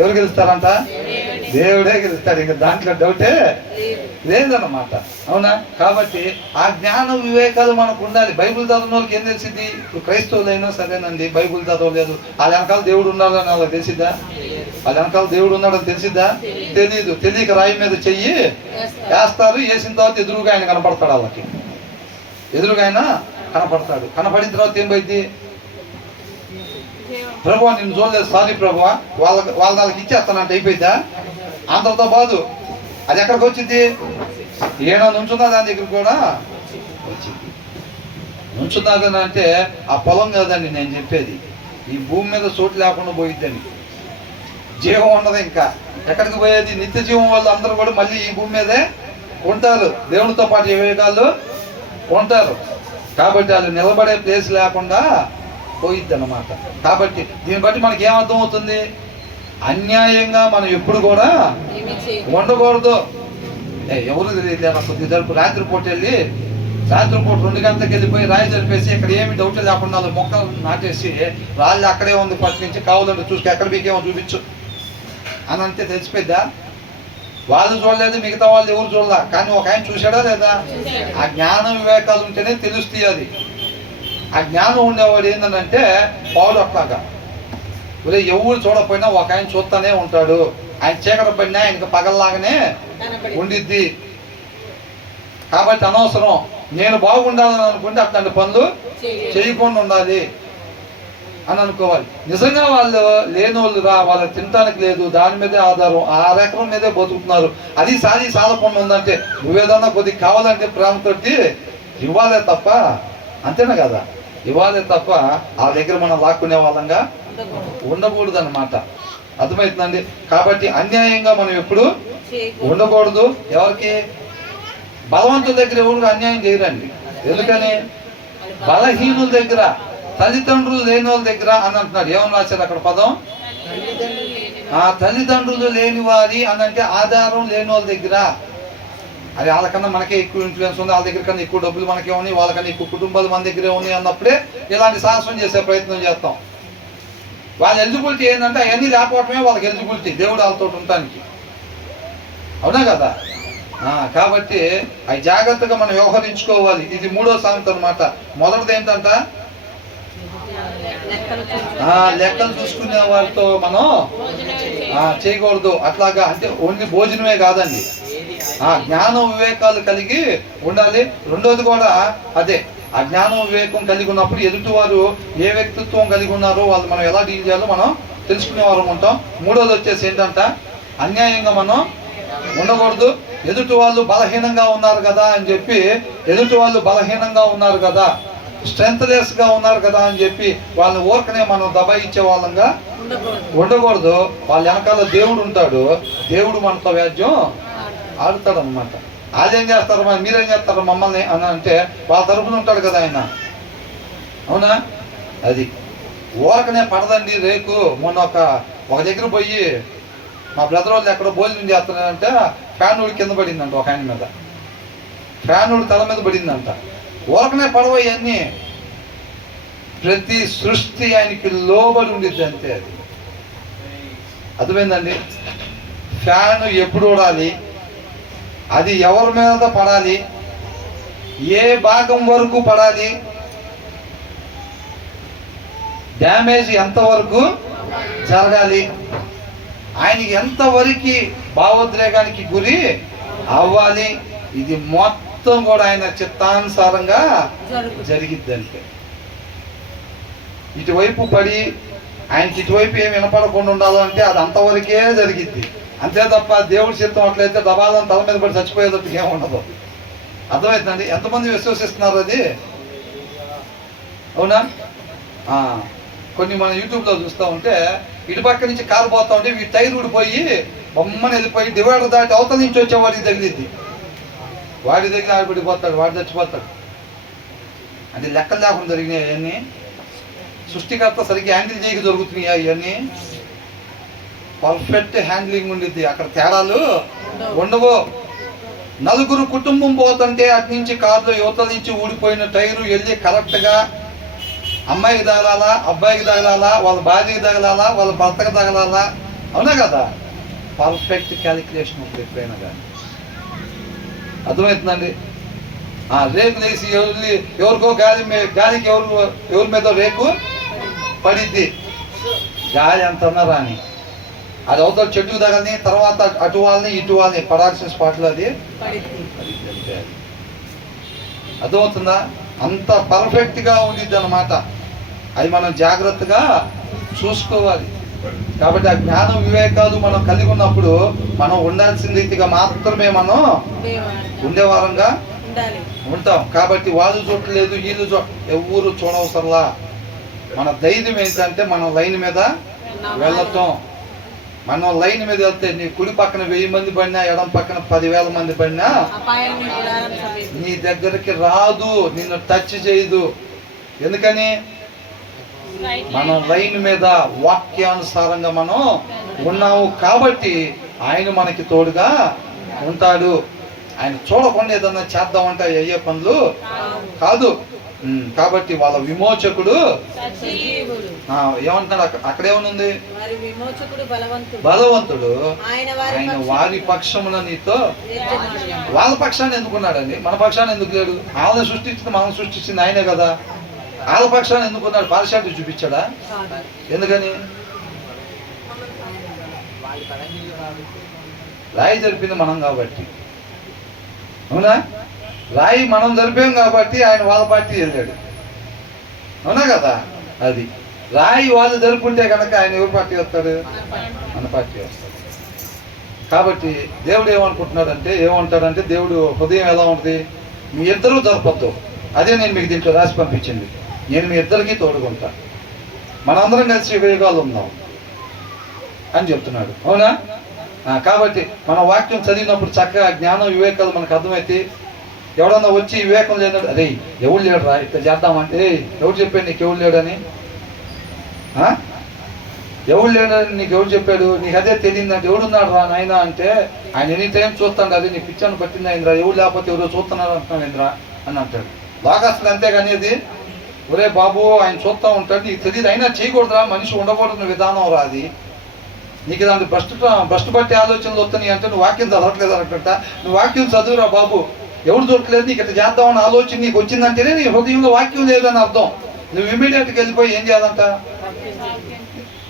ఎవరు గెలుస్తారంట? దేవుడే గెలుస్తాడు. ఇంకా దాంట్లో డౌటే లేదన్నమాట, అవునా? కాబట్టి ఆ జ్ఞాన వివేకాలు మనకు ఉండాలి. బైబుల్ చదివిన వాళ్ళకి ఏం తెలిసింది? ఇప్పుడు క్రైస్తవులైనా సరేనండి, బైబుల్ చదవలేదు, వాళ్ళ వెనకాల దేవుడు ఉన్నాడని వాళ్ళకి తెలిసిద్దా? వాళ్ళ వెనకాల దేవుడు ఉన్నాడని తెలిసిద్దా? తెలీదు. తెలియక రాయి మీద చెయ్యి వేస్తారు. వేసిన తర్వాత ఎదురుగా ఆయన కనపడతాడు. వాళ్ళకి ఎదురుగా ఆయన కనపడతాడు. కనపడిన తర్వాత ఏం పోయింది? ప్రభువా నేను చూడలేదు, సారీ ప్రభువా, వాళ్ళకి ఇచ్చేస్తానంటే అయిపోయిందా? అంతతో బాదు. అది ఎక్కడికి వచ్చింది? ఏడో నుంచున్నా దాని దగ్గర కూడా వచ్చింది. నుంచున్నదని అంటే ఆ పొలం కాదండి నేను చెప్పేది, ఈ భూమి మీద చోటు లేకుండా పోయిద్దని. జీవం ఉండదు. ఇంకా ఎక్కడికి పోయేది? నిత్య జీవం వాళ్ళు అందరూ కూడా మళ్ళీ ఈ భూమి మీదే ఉంటారు, దేవునితో పాటు వివేకాలు ఉంటారు. కాబట్టి వాళ్ళు నిలబడే ప్లేస్ లేకుండా పోయిద్ది అన్నమాట. కాబట్టి దీన్ని బట్టి మనకి ఏమర్థం అవుతుంది? అన్యాయంగా మనం ఎప్పుడు కూడా ఉండకూడదు. ఎవరు తెలియదు కొద్ది జరుపు రాత్రిపూట వెళ్ళి రాత్రిపూట 2 గంటలకు వెళ్ళిపోయి రాయి జరిపేసి ఇక్కడ ఏమి డౌట్ లేకుండా మొక్కలు నాటేసి రాళ్ళు అక్కడే ఉంది ఫస్ట్ నుంచి కావాలంటే చూసుకు ఎక్కడ మీకేమో చూపించు అని అంటే తెలిసిపోద్దా? వాళ్ళు చూడలేదు, మిగతా వాళ్ళు ఎవరు చూడలే, కానీ ఒక ఆయన చూసాడా లేదా? ఆ జ్ఞానం వివేకాలు ఉంటేనే తెలుస్తాయి. అది ఆ జ్ఞానం ఉండేవాడు ఏంటంటే పౌలు అట్లాగా ఎవరు చూడకపోయినా ఒక ఆయన చూస్తూనే ఉంటాడు. ఆయన చీకటి పడినా ఆయనకి పగల్లాగానే ఉండిద్ది. కాబట్టి అనవసరం, నేను బాగుండాలని అనుకుంటే అట్లాంటి పనులు చేయకుండా ఉండాలి అని అనుకోవాలి. నిజంగా వాళ్ళు లేనోళ్ళు వాళ్ళ తినటానికి లేదు, దాని మీదే ఆధారం, ఆ రకం మీదే బతుకుతున్నారు. అది సాలకుండా ఉందంటే నువ్వేదన్నా కొద్దిగా కావాలంటే ప్రేమతోటి ఇవ్వాలే తప్ప, అంతేనా కదా, ఇవ్వాలే తప్ప ఆ దగ్గర మనం లాక్కునే వాళ్ళంగా ఉండకూడదు అన్నమాట. అర్థమవుతుందండి? కాబట్టి అన్యాయంగా మనం ఎప్పుడు ఉండకూడదు. ఎవరికి? బలవంతుల దగ్గర ఎవరు అన్యాయం చేయరండి. ఎందుకని? బలహీనుల దగ్గర, తల్లిదండ్రులు లేని వాళ్ళ దగ్గర అని అంటున్నాడు. ఏమని రాశారు అక్కడ పదం? తల్లిదండ్రులు లేని వారి అని అంటే ఆధారం లేని వాళ్ళ దగ్గర. అది వాళ్ళకన్నా మనకే ఎక్కువ ఇన్ఫ్లుయెన్స్ ఉంది, వాళ్ళ దగ్గర కన్నా ఎక్కువ డబ్బులు మనకే ఉన్నాయి, వాళ్ళకన్నా ఎక్కువ కుటుంబాలు మన దగ్గరే ఉన్నాయి అన్నప్పుడే ఇలాంటి సాహసం చేసే ప్రయత్నం చేస్తాం. వాళ్ళ ఎలిజిబిలిటీ ఏంటంటే అవన్నీ లేకపోవటమే వాళ్ళకి ఎలిజిబిలిటీ, దేవుడు వాళ్ళతో ఉండటానికి. అవునా కదా? కాబట్టి అవి జాగ్రత్తగా మనం వ్యవహరించుకోవాలి. ఇది 3వ సామెత అన్నమాట. మొదటిది ఏంటంట? లెక్కలు చూసుకునే వాళ్ళతో మనం చేయకూడదు. అట్లాగా అంటే ఓన్లీ భోజనమే కాదండి, జ్ఞానం వివేకాలు కలిగి ఉండాలి. రెండోది కూడా అదే, ఆ జ్ఞానం వివేకం కలిగి ఉన్నప్పుడు ఎదుటి వారు ఏ వ్యక్తిత్వం కలిగి ఉన్నారో వాళ్ళు మనం ఎలా డీల్ చేయాలో మనం తెలుసుకునే వారు ఉంటాం. మూడోది వచ్చేసి ఏంటంట? అన్యాయంగా మనం ఉండకూడదు. ఎదుటి వాళ్ళు బలహీనంగా ఉన్నారు కదా అని చెప్పి, ఎదుటి వాళ్ళు బలహీనంగా ఉన్నారు కదా, స్ట్రెంత్ లెస్ గా ఉన్నారు కదా అని చెప్పి వాళ్ళని ఊరకనే మనం దబాయించే వాళ్ళంగా ఉండకూడదు. వాళ్ళ వెనకాల దేవుడు ఉంటాడు, దేవుడు మనతో వ్యాజ్యం ఆడుతాడు అనమాట. వాళ్ళేం చేస్తారు, మీరేం చేస్తారు మమ్మల్ని అని అంటే వాళ్ళ తరపున ఉంటాడు కదా ఆయన. అవునా? అది ఊరకనే పడదండి రేకు. మొన్న ఒక దగ్గర పోయి మా బ్రదర్ వాళ్ళు ఎక్కడో భోజనం చేస్తున్నారంటే ఫ్యాన్ ఊడి కింద పడిందంట, ఒక ఆయన మీద ఫ్యాన్ ఊడి తల మీద పడిందంట. ఊరకనే పడవన్నీ, ప్రతి సృష్టి ఆయనకి లోబడి ఉండిద్ది అంతే. అది అర్థమైందండి? ఫ్యాన్ ఎప్పుడు ఊడాలి, అది ఎవరి మీద పడాలి, ఏ భాగం వరకు పడాలి, డ్యామేజ్ ఎంతవరకు జరగాలి, ఆయనకి ఎంతవరకు భావోద్రేగానికి గురి అవ్వాలి, ఇది మొత్తం కూడా ఆయన చిత్తానుసారంగా జరిగిద్దంటే. ఇటువైపు పడి ఆయనకి ఇటువైపు ఏమి వినపడకుండా ఉండాలో అంటే అది అంతవరకే జరిగిద్ది. అంతే తప్ప దేవుడి చిత్తం అట్లయితే దబాలను తల మీద పడి చచ్చిపోయేటట్టుగా ఏముండదు. అర్థమవుతుందండి? ఎంతమంది విశ్వసిస్తున్నారు అది? అవునా? కొన్ని మన యూట్యూబ్లో చూస్తూ ఉంటే ఇటు పక్క నుంచి కారు పోతా ఉంటే వీటి టైర్ ఊడిపోయి బొమ్మని వెళ్ళిపోయి డివైడర్ దాటి అవతల నుంచి వచ్చే వాడికి తగిలిద్ది, వాడి దగ్గర ఆడిపడిపోతాడు, వాడు చచ్చిపోతాడు. అంటే లెక్కలు లేకుండా జరిగినాయి అవన్నీ. సృష్టికర్త సరిగ్గా హ్యాండిల్ చేయక జరుగుతున్నాయి ఇవన్నీ. పర్ఫెక్ట్ హ్యాండ్లింగ్ ఉండిద్ది, అక్కడ తేడాలు ఉండవు. నలుగురు కుటుంబం పోతుంటే అటు నుంచి కారులో యువతల నుంచి ఊడిపోయిన టైరు వెళ్ళి కరెక్ట్గా అమ్మాయికి తగలాలా, అబ్బాయికి తగలాలా, వాళ్ళ భార్యకి తగలాలా, వాళ్ళ భర్తకి తగలాలా. అవునా కదా? పర్ఫెక్ట్ క్యాలిక్యులేషన్ ఉంటుంది ఎప్పుడైనా కానీ. అర్థమవుతుందండి? రేకులు వేసి ఎవరికో గాలికి ఎవరి మీద రేకు పడిద్ది, గాలి అంతన్నా రాని అది అవతల చెట్టుకు తగలని, తర్వాత అటు వాళ్ళని ఇటు వాళ్ళని పడాల్సిన స్పాట్లో అది అర్థమవుతుందా? అంత పర్ఫెక్ట్గా ఉండిద్ది అన్నమాట. అది మనం జాగ్రత్తగా చూసుకోవాలి. కాబట్టి ఆ జ్ఞాన వివేకాలు మనం కలిగి ఉన్నప్పుడు మనం ఉండాల్సిన రీతిగా మాత్రమే మనం ఉండేవారంగా ఉంటాం. కాబట్టి వాళ్ళు చూడలేదు, వీళ్ళు ఎవరు చూడవసరలా. మన ధైర్యం ఏంటంటే మనం లైన్ మీద వెళ్ళటం. మనం లైన్ మీద వెళ్తే నీ కుడి పక్కన 1000 మంది పడినా, ఎడం పక్కన 10,000 మంది పడినా నీ దగ్గరికి రాదు, నిన్ను టచ్ చేయదు. ఎందుకని? మనం లైన్ మీద వాక్యానుసారంగా మనం ఉన్నాము కాబట్టి ఆయన మనకి తోడుగా ఉంటాడు. ఆయన చూడకుండా ఏదన్నా చేద్దామంటే అయ్యే పనులు కాదు. కాబట్టి వాళ్ళ విమోచకుడు ఏమంటున్నాడు అక్కడేమనుంది, బలవంతుడు ఆయన వారి పక్షమున నీతో. వాళ్ళ పక్షాన్ని ఎందుకున్నాడండి, మన పక్షాన్ని ఎందుకు లేడు? వాళ్ళని సృష్టించింది మనం సృష్టించింది ఆయనే కదా. వాళ్ళ పక్షాన్ని ఎందుకున్నాడు? పార్షాలిటీ చూపించాడా? ఎందుకని? రాయి జరిపింది మనం కాబట్టి, అవునా? రాయి మనం జరిపాం కాబట్టి ఆయన వాళ్ళ పార్టీ వెళ్ళాడు, అవునా కదా? అది రాయి వాళ్ళు జరుపుకుంటే కనుక ఆయన ఎవరు పార్టీ వస్తాడు? మన పార్టీ వస్తాడు. కాబట్టి దేవుడు ఏమంటాడంటే దేవుడు హృదయం ఎలా ఉంటుంది? మీ ఇద్దరూ జరపొద్దు, అదే నేను మీకు దీంట్లో రాసి పంపించింది. నేను మీ ఇద్దరికీ తోడుకుంటా, మనందరం కలిసి వివేకాలు ఉందాం అని చెప్తున్నాడు, అవునా? కాబట్టి మన వాక్యం చదివినప్పుడు చక్కగా జ్ఞానం వివేకాలు మనకు అర్థమైతే, ఎవడన్నా వచ్చి వివేకం లేనాడు, అరే ఎవడు లేడు రా ఇట్లా చేద్దామంటే, ఎవడు చెప్పాడు నీకు ఎవడు లేడని? ఎవడు లేడని నీకు ఎవడు చెప్పాడు? నీకు అదే తెలియదంటే ఎవడున్నాడు రా నాయన అంటే, ఆయన ఎనీ టైం చూస్తాడు, అదే నీ పిచ్చాను పట్టిందా ఇంద్రా, ఎవడు లేకపోతే ఎవరో చూస్తున్నారు అంటున్నాడు ఇంద్రా అని అంటాడు. లోకస్తులు అంతేగాని అది, ఒరే బాబు ఆయన చూస్తూ ఉంటాడు, నీకు తెలియదు, అయినా చేయకూడదురా, మనిషి ఉండకూడదు విధానం రా అది. నీకు దాంట్లో భ్రష్టు పట్టి ఆలోచనలు వస్తున్నాయి అంటే నువ్వు వాక్యం చదవట్లేదు అనుకుంటా. నువ్వు వాక్యం చదువురా బాబు, ఎవడు చూడట్లేదు, నీకు ఇట్లా చేద్దామని ఆలోచన నీకు వచ్చిందంటేనే నీ హృదయంలో వాక్యం లేదని అర్థం. నువ్వు ఇమీడియట్గా వెళ్ళిపోయి ఏం చేయాలంట?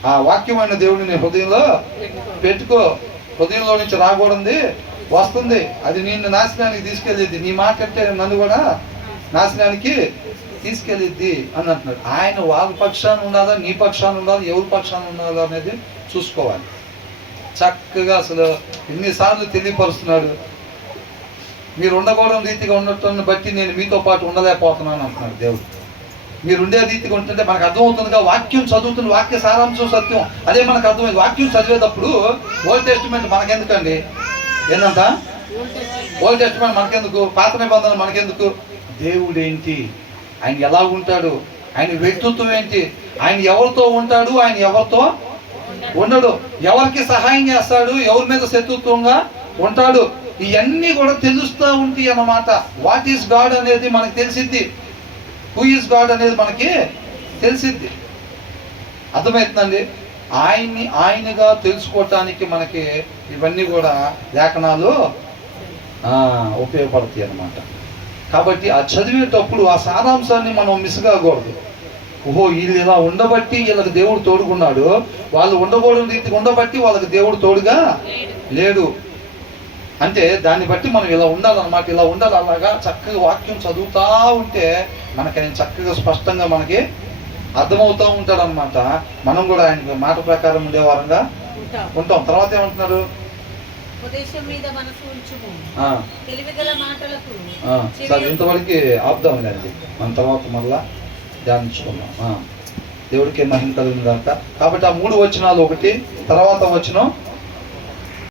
ఆ వాక్యమైన దేవుడిని నీ హృదయంలో పెట్టుకో. హృదయంలో నుంచి రాకూడదు వస్తుంది, అది నిన్ను నాశనానికి తీసుకెళ్ళిద్ది. నీ మాట అంటే నన్ను కూడా నాశనానికి తీసుకెళ్ళిద్ది అని అంటున్నాడు. ఆయన వాళ్ళ పక్షాన ఉండాలా, నీ పక్షాన ఉండాలి, ఎవరి పక్షాన ఉండాలా అనేది చూసుకోవాలి. చక్కగా అసలు ఎన్నిసార్లు తెలియపరుస్తున్నాడు. మీరు ఉండకూడని రీతిగా ఉండటాన్ని బట్టి నేను మీతో పాటు ఉండలేకపోతున్నాను అంటున్నాడు దేవుడు. మీరు ఉండే రీతిగా ఉంటుంటే మనకు అర్థమవుతుందిగా. వాక్యం చదువుతుంది, వాక్య సారాంశం సత్యం, అదే మనకు అర్థమైంది. వాక్యం చదివేటప్పుడు ఓల్డ్ టెస్టిమెంట్ మనకెందుకండి? ఏంటంట ఓల్డ్ టెస్టిమెంట్ మనకెందుకు? పాత నిబంధన మనకెందుకు? దేవుడు ఏంటి, ఆయన ఎలా ఉంటాడు, ఆయన వ్యక్తిత్వం ఏంటి, ఆయన ఎవరితో ఉంటాడు, ఆయన ఎవరితో ఉండడు, ఎవరికి సహాయం చేస్తాడు, ఎవరి మీద శత్రుత్వంగా ఉంటాడు, ఇవన్నీ కూడా తెలుస్తూ ఉంటాయి అన్నమాట. వాట్ ఈస్ గాడ్ అనేది మనకి తెలిసిద్ది, హూ ఈస్ గాడ్ అనేది మనకి తెలిసిద్ది. అర్థమవుతుందండి? ఆయనగా తెలుసుకోవటానికి మనకి ఇవన్నీ కూడా లేఖనాలు ఉపయోగపడతాయి అన్నమాట. కాబట్టి ఆ చదివేటప్పుడు ఆ సారాంశాన్ని మనం మిస్ కాకూడదు. ఓహో వీళ్ళు ఇలా ఉండబట్టి వీళ్ళకి దేవుడు తోడుకున్నాడు, వాళ్ళు ఉండకూడని రీతికి ఉండబట్టి వాళ్ళకి దేవుడు తోడుగా లేడు అంటే దాన్ని బట్టి మనం ఇలా ఉండాలన్నమాట. ఇలా ఉండాలి. అలాగా చక్కగా వాక్యం చదువుతూ ఉంటే మనకి ఆయన చక్కగా స్పష్టంగా మనకి అర్థమవుతూ ఉంటాడు అనమాట. మనం కూడా ఆయన మాట ప్రకారం ఉండే వారంగా ఉంటాం. తర్వాత ఏమంటున్నారు? సరే ఇంతవరకు ఆపుదాంలేండి, మన తర్వాత మళ్ళా ధ్యానించుకున్నాం. దేవుడికి మహిమ కలుగును గాక. కాబట్టి ఆ 3 వచనాలు ఒకటి, తర్వాత వచనం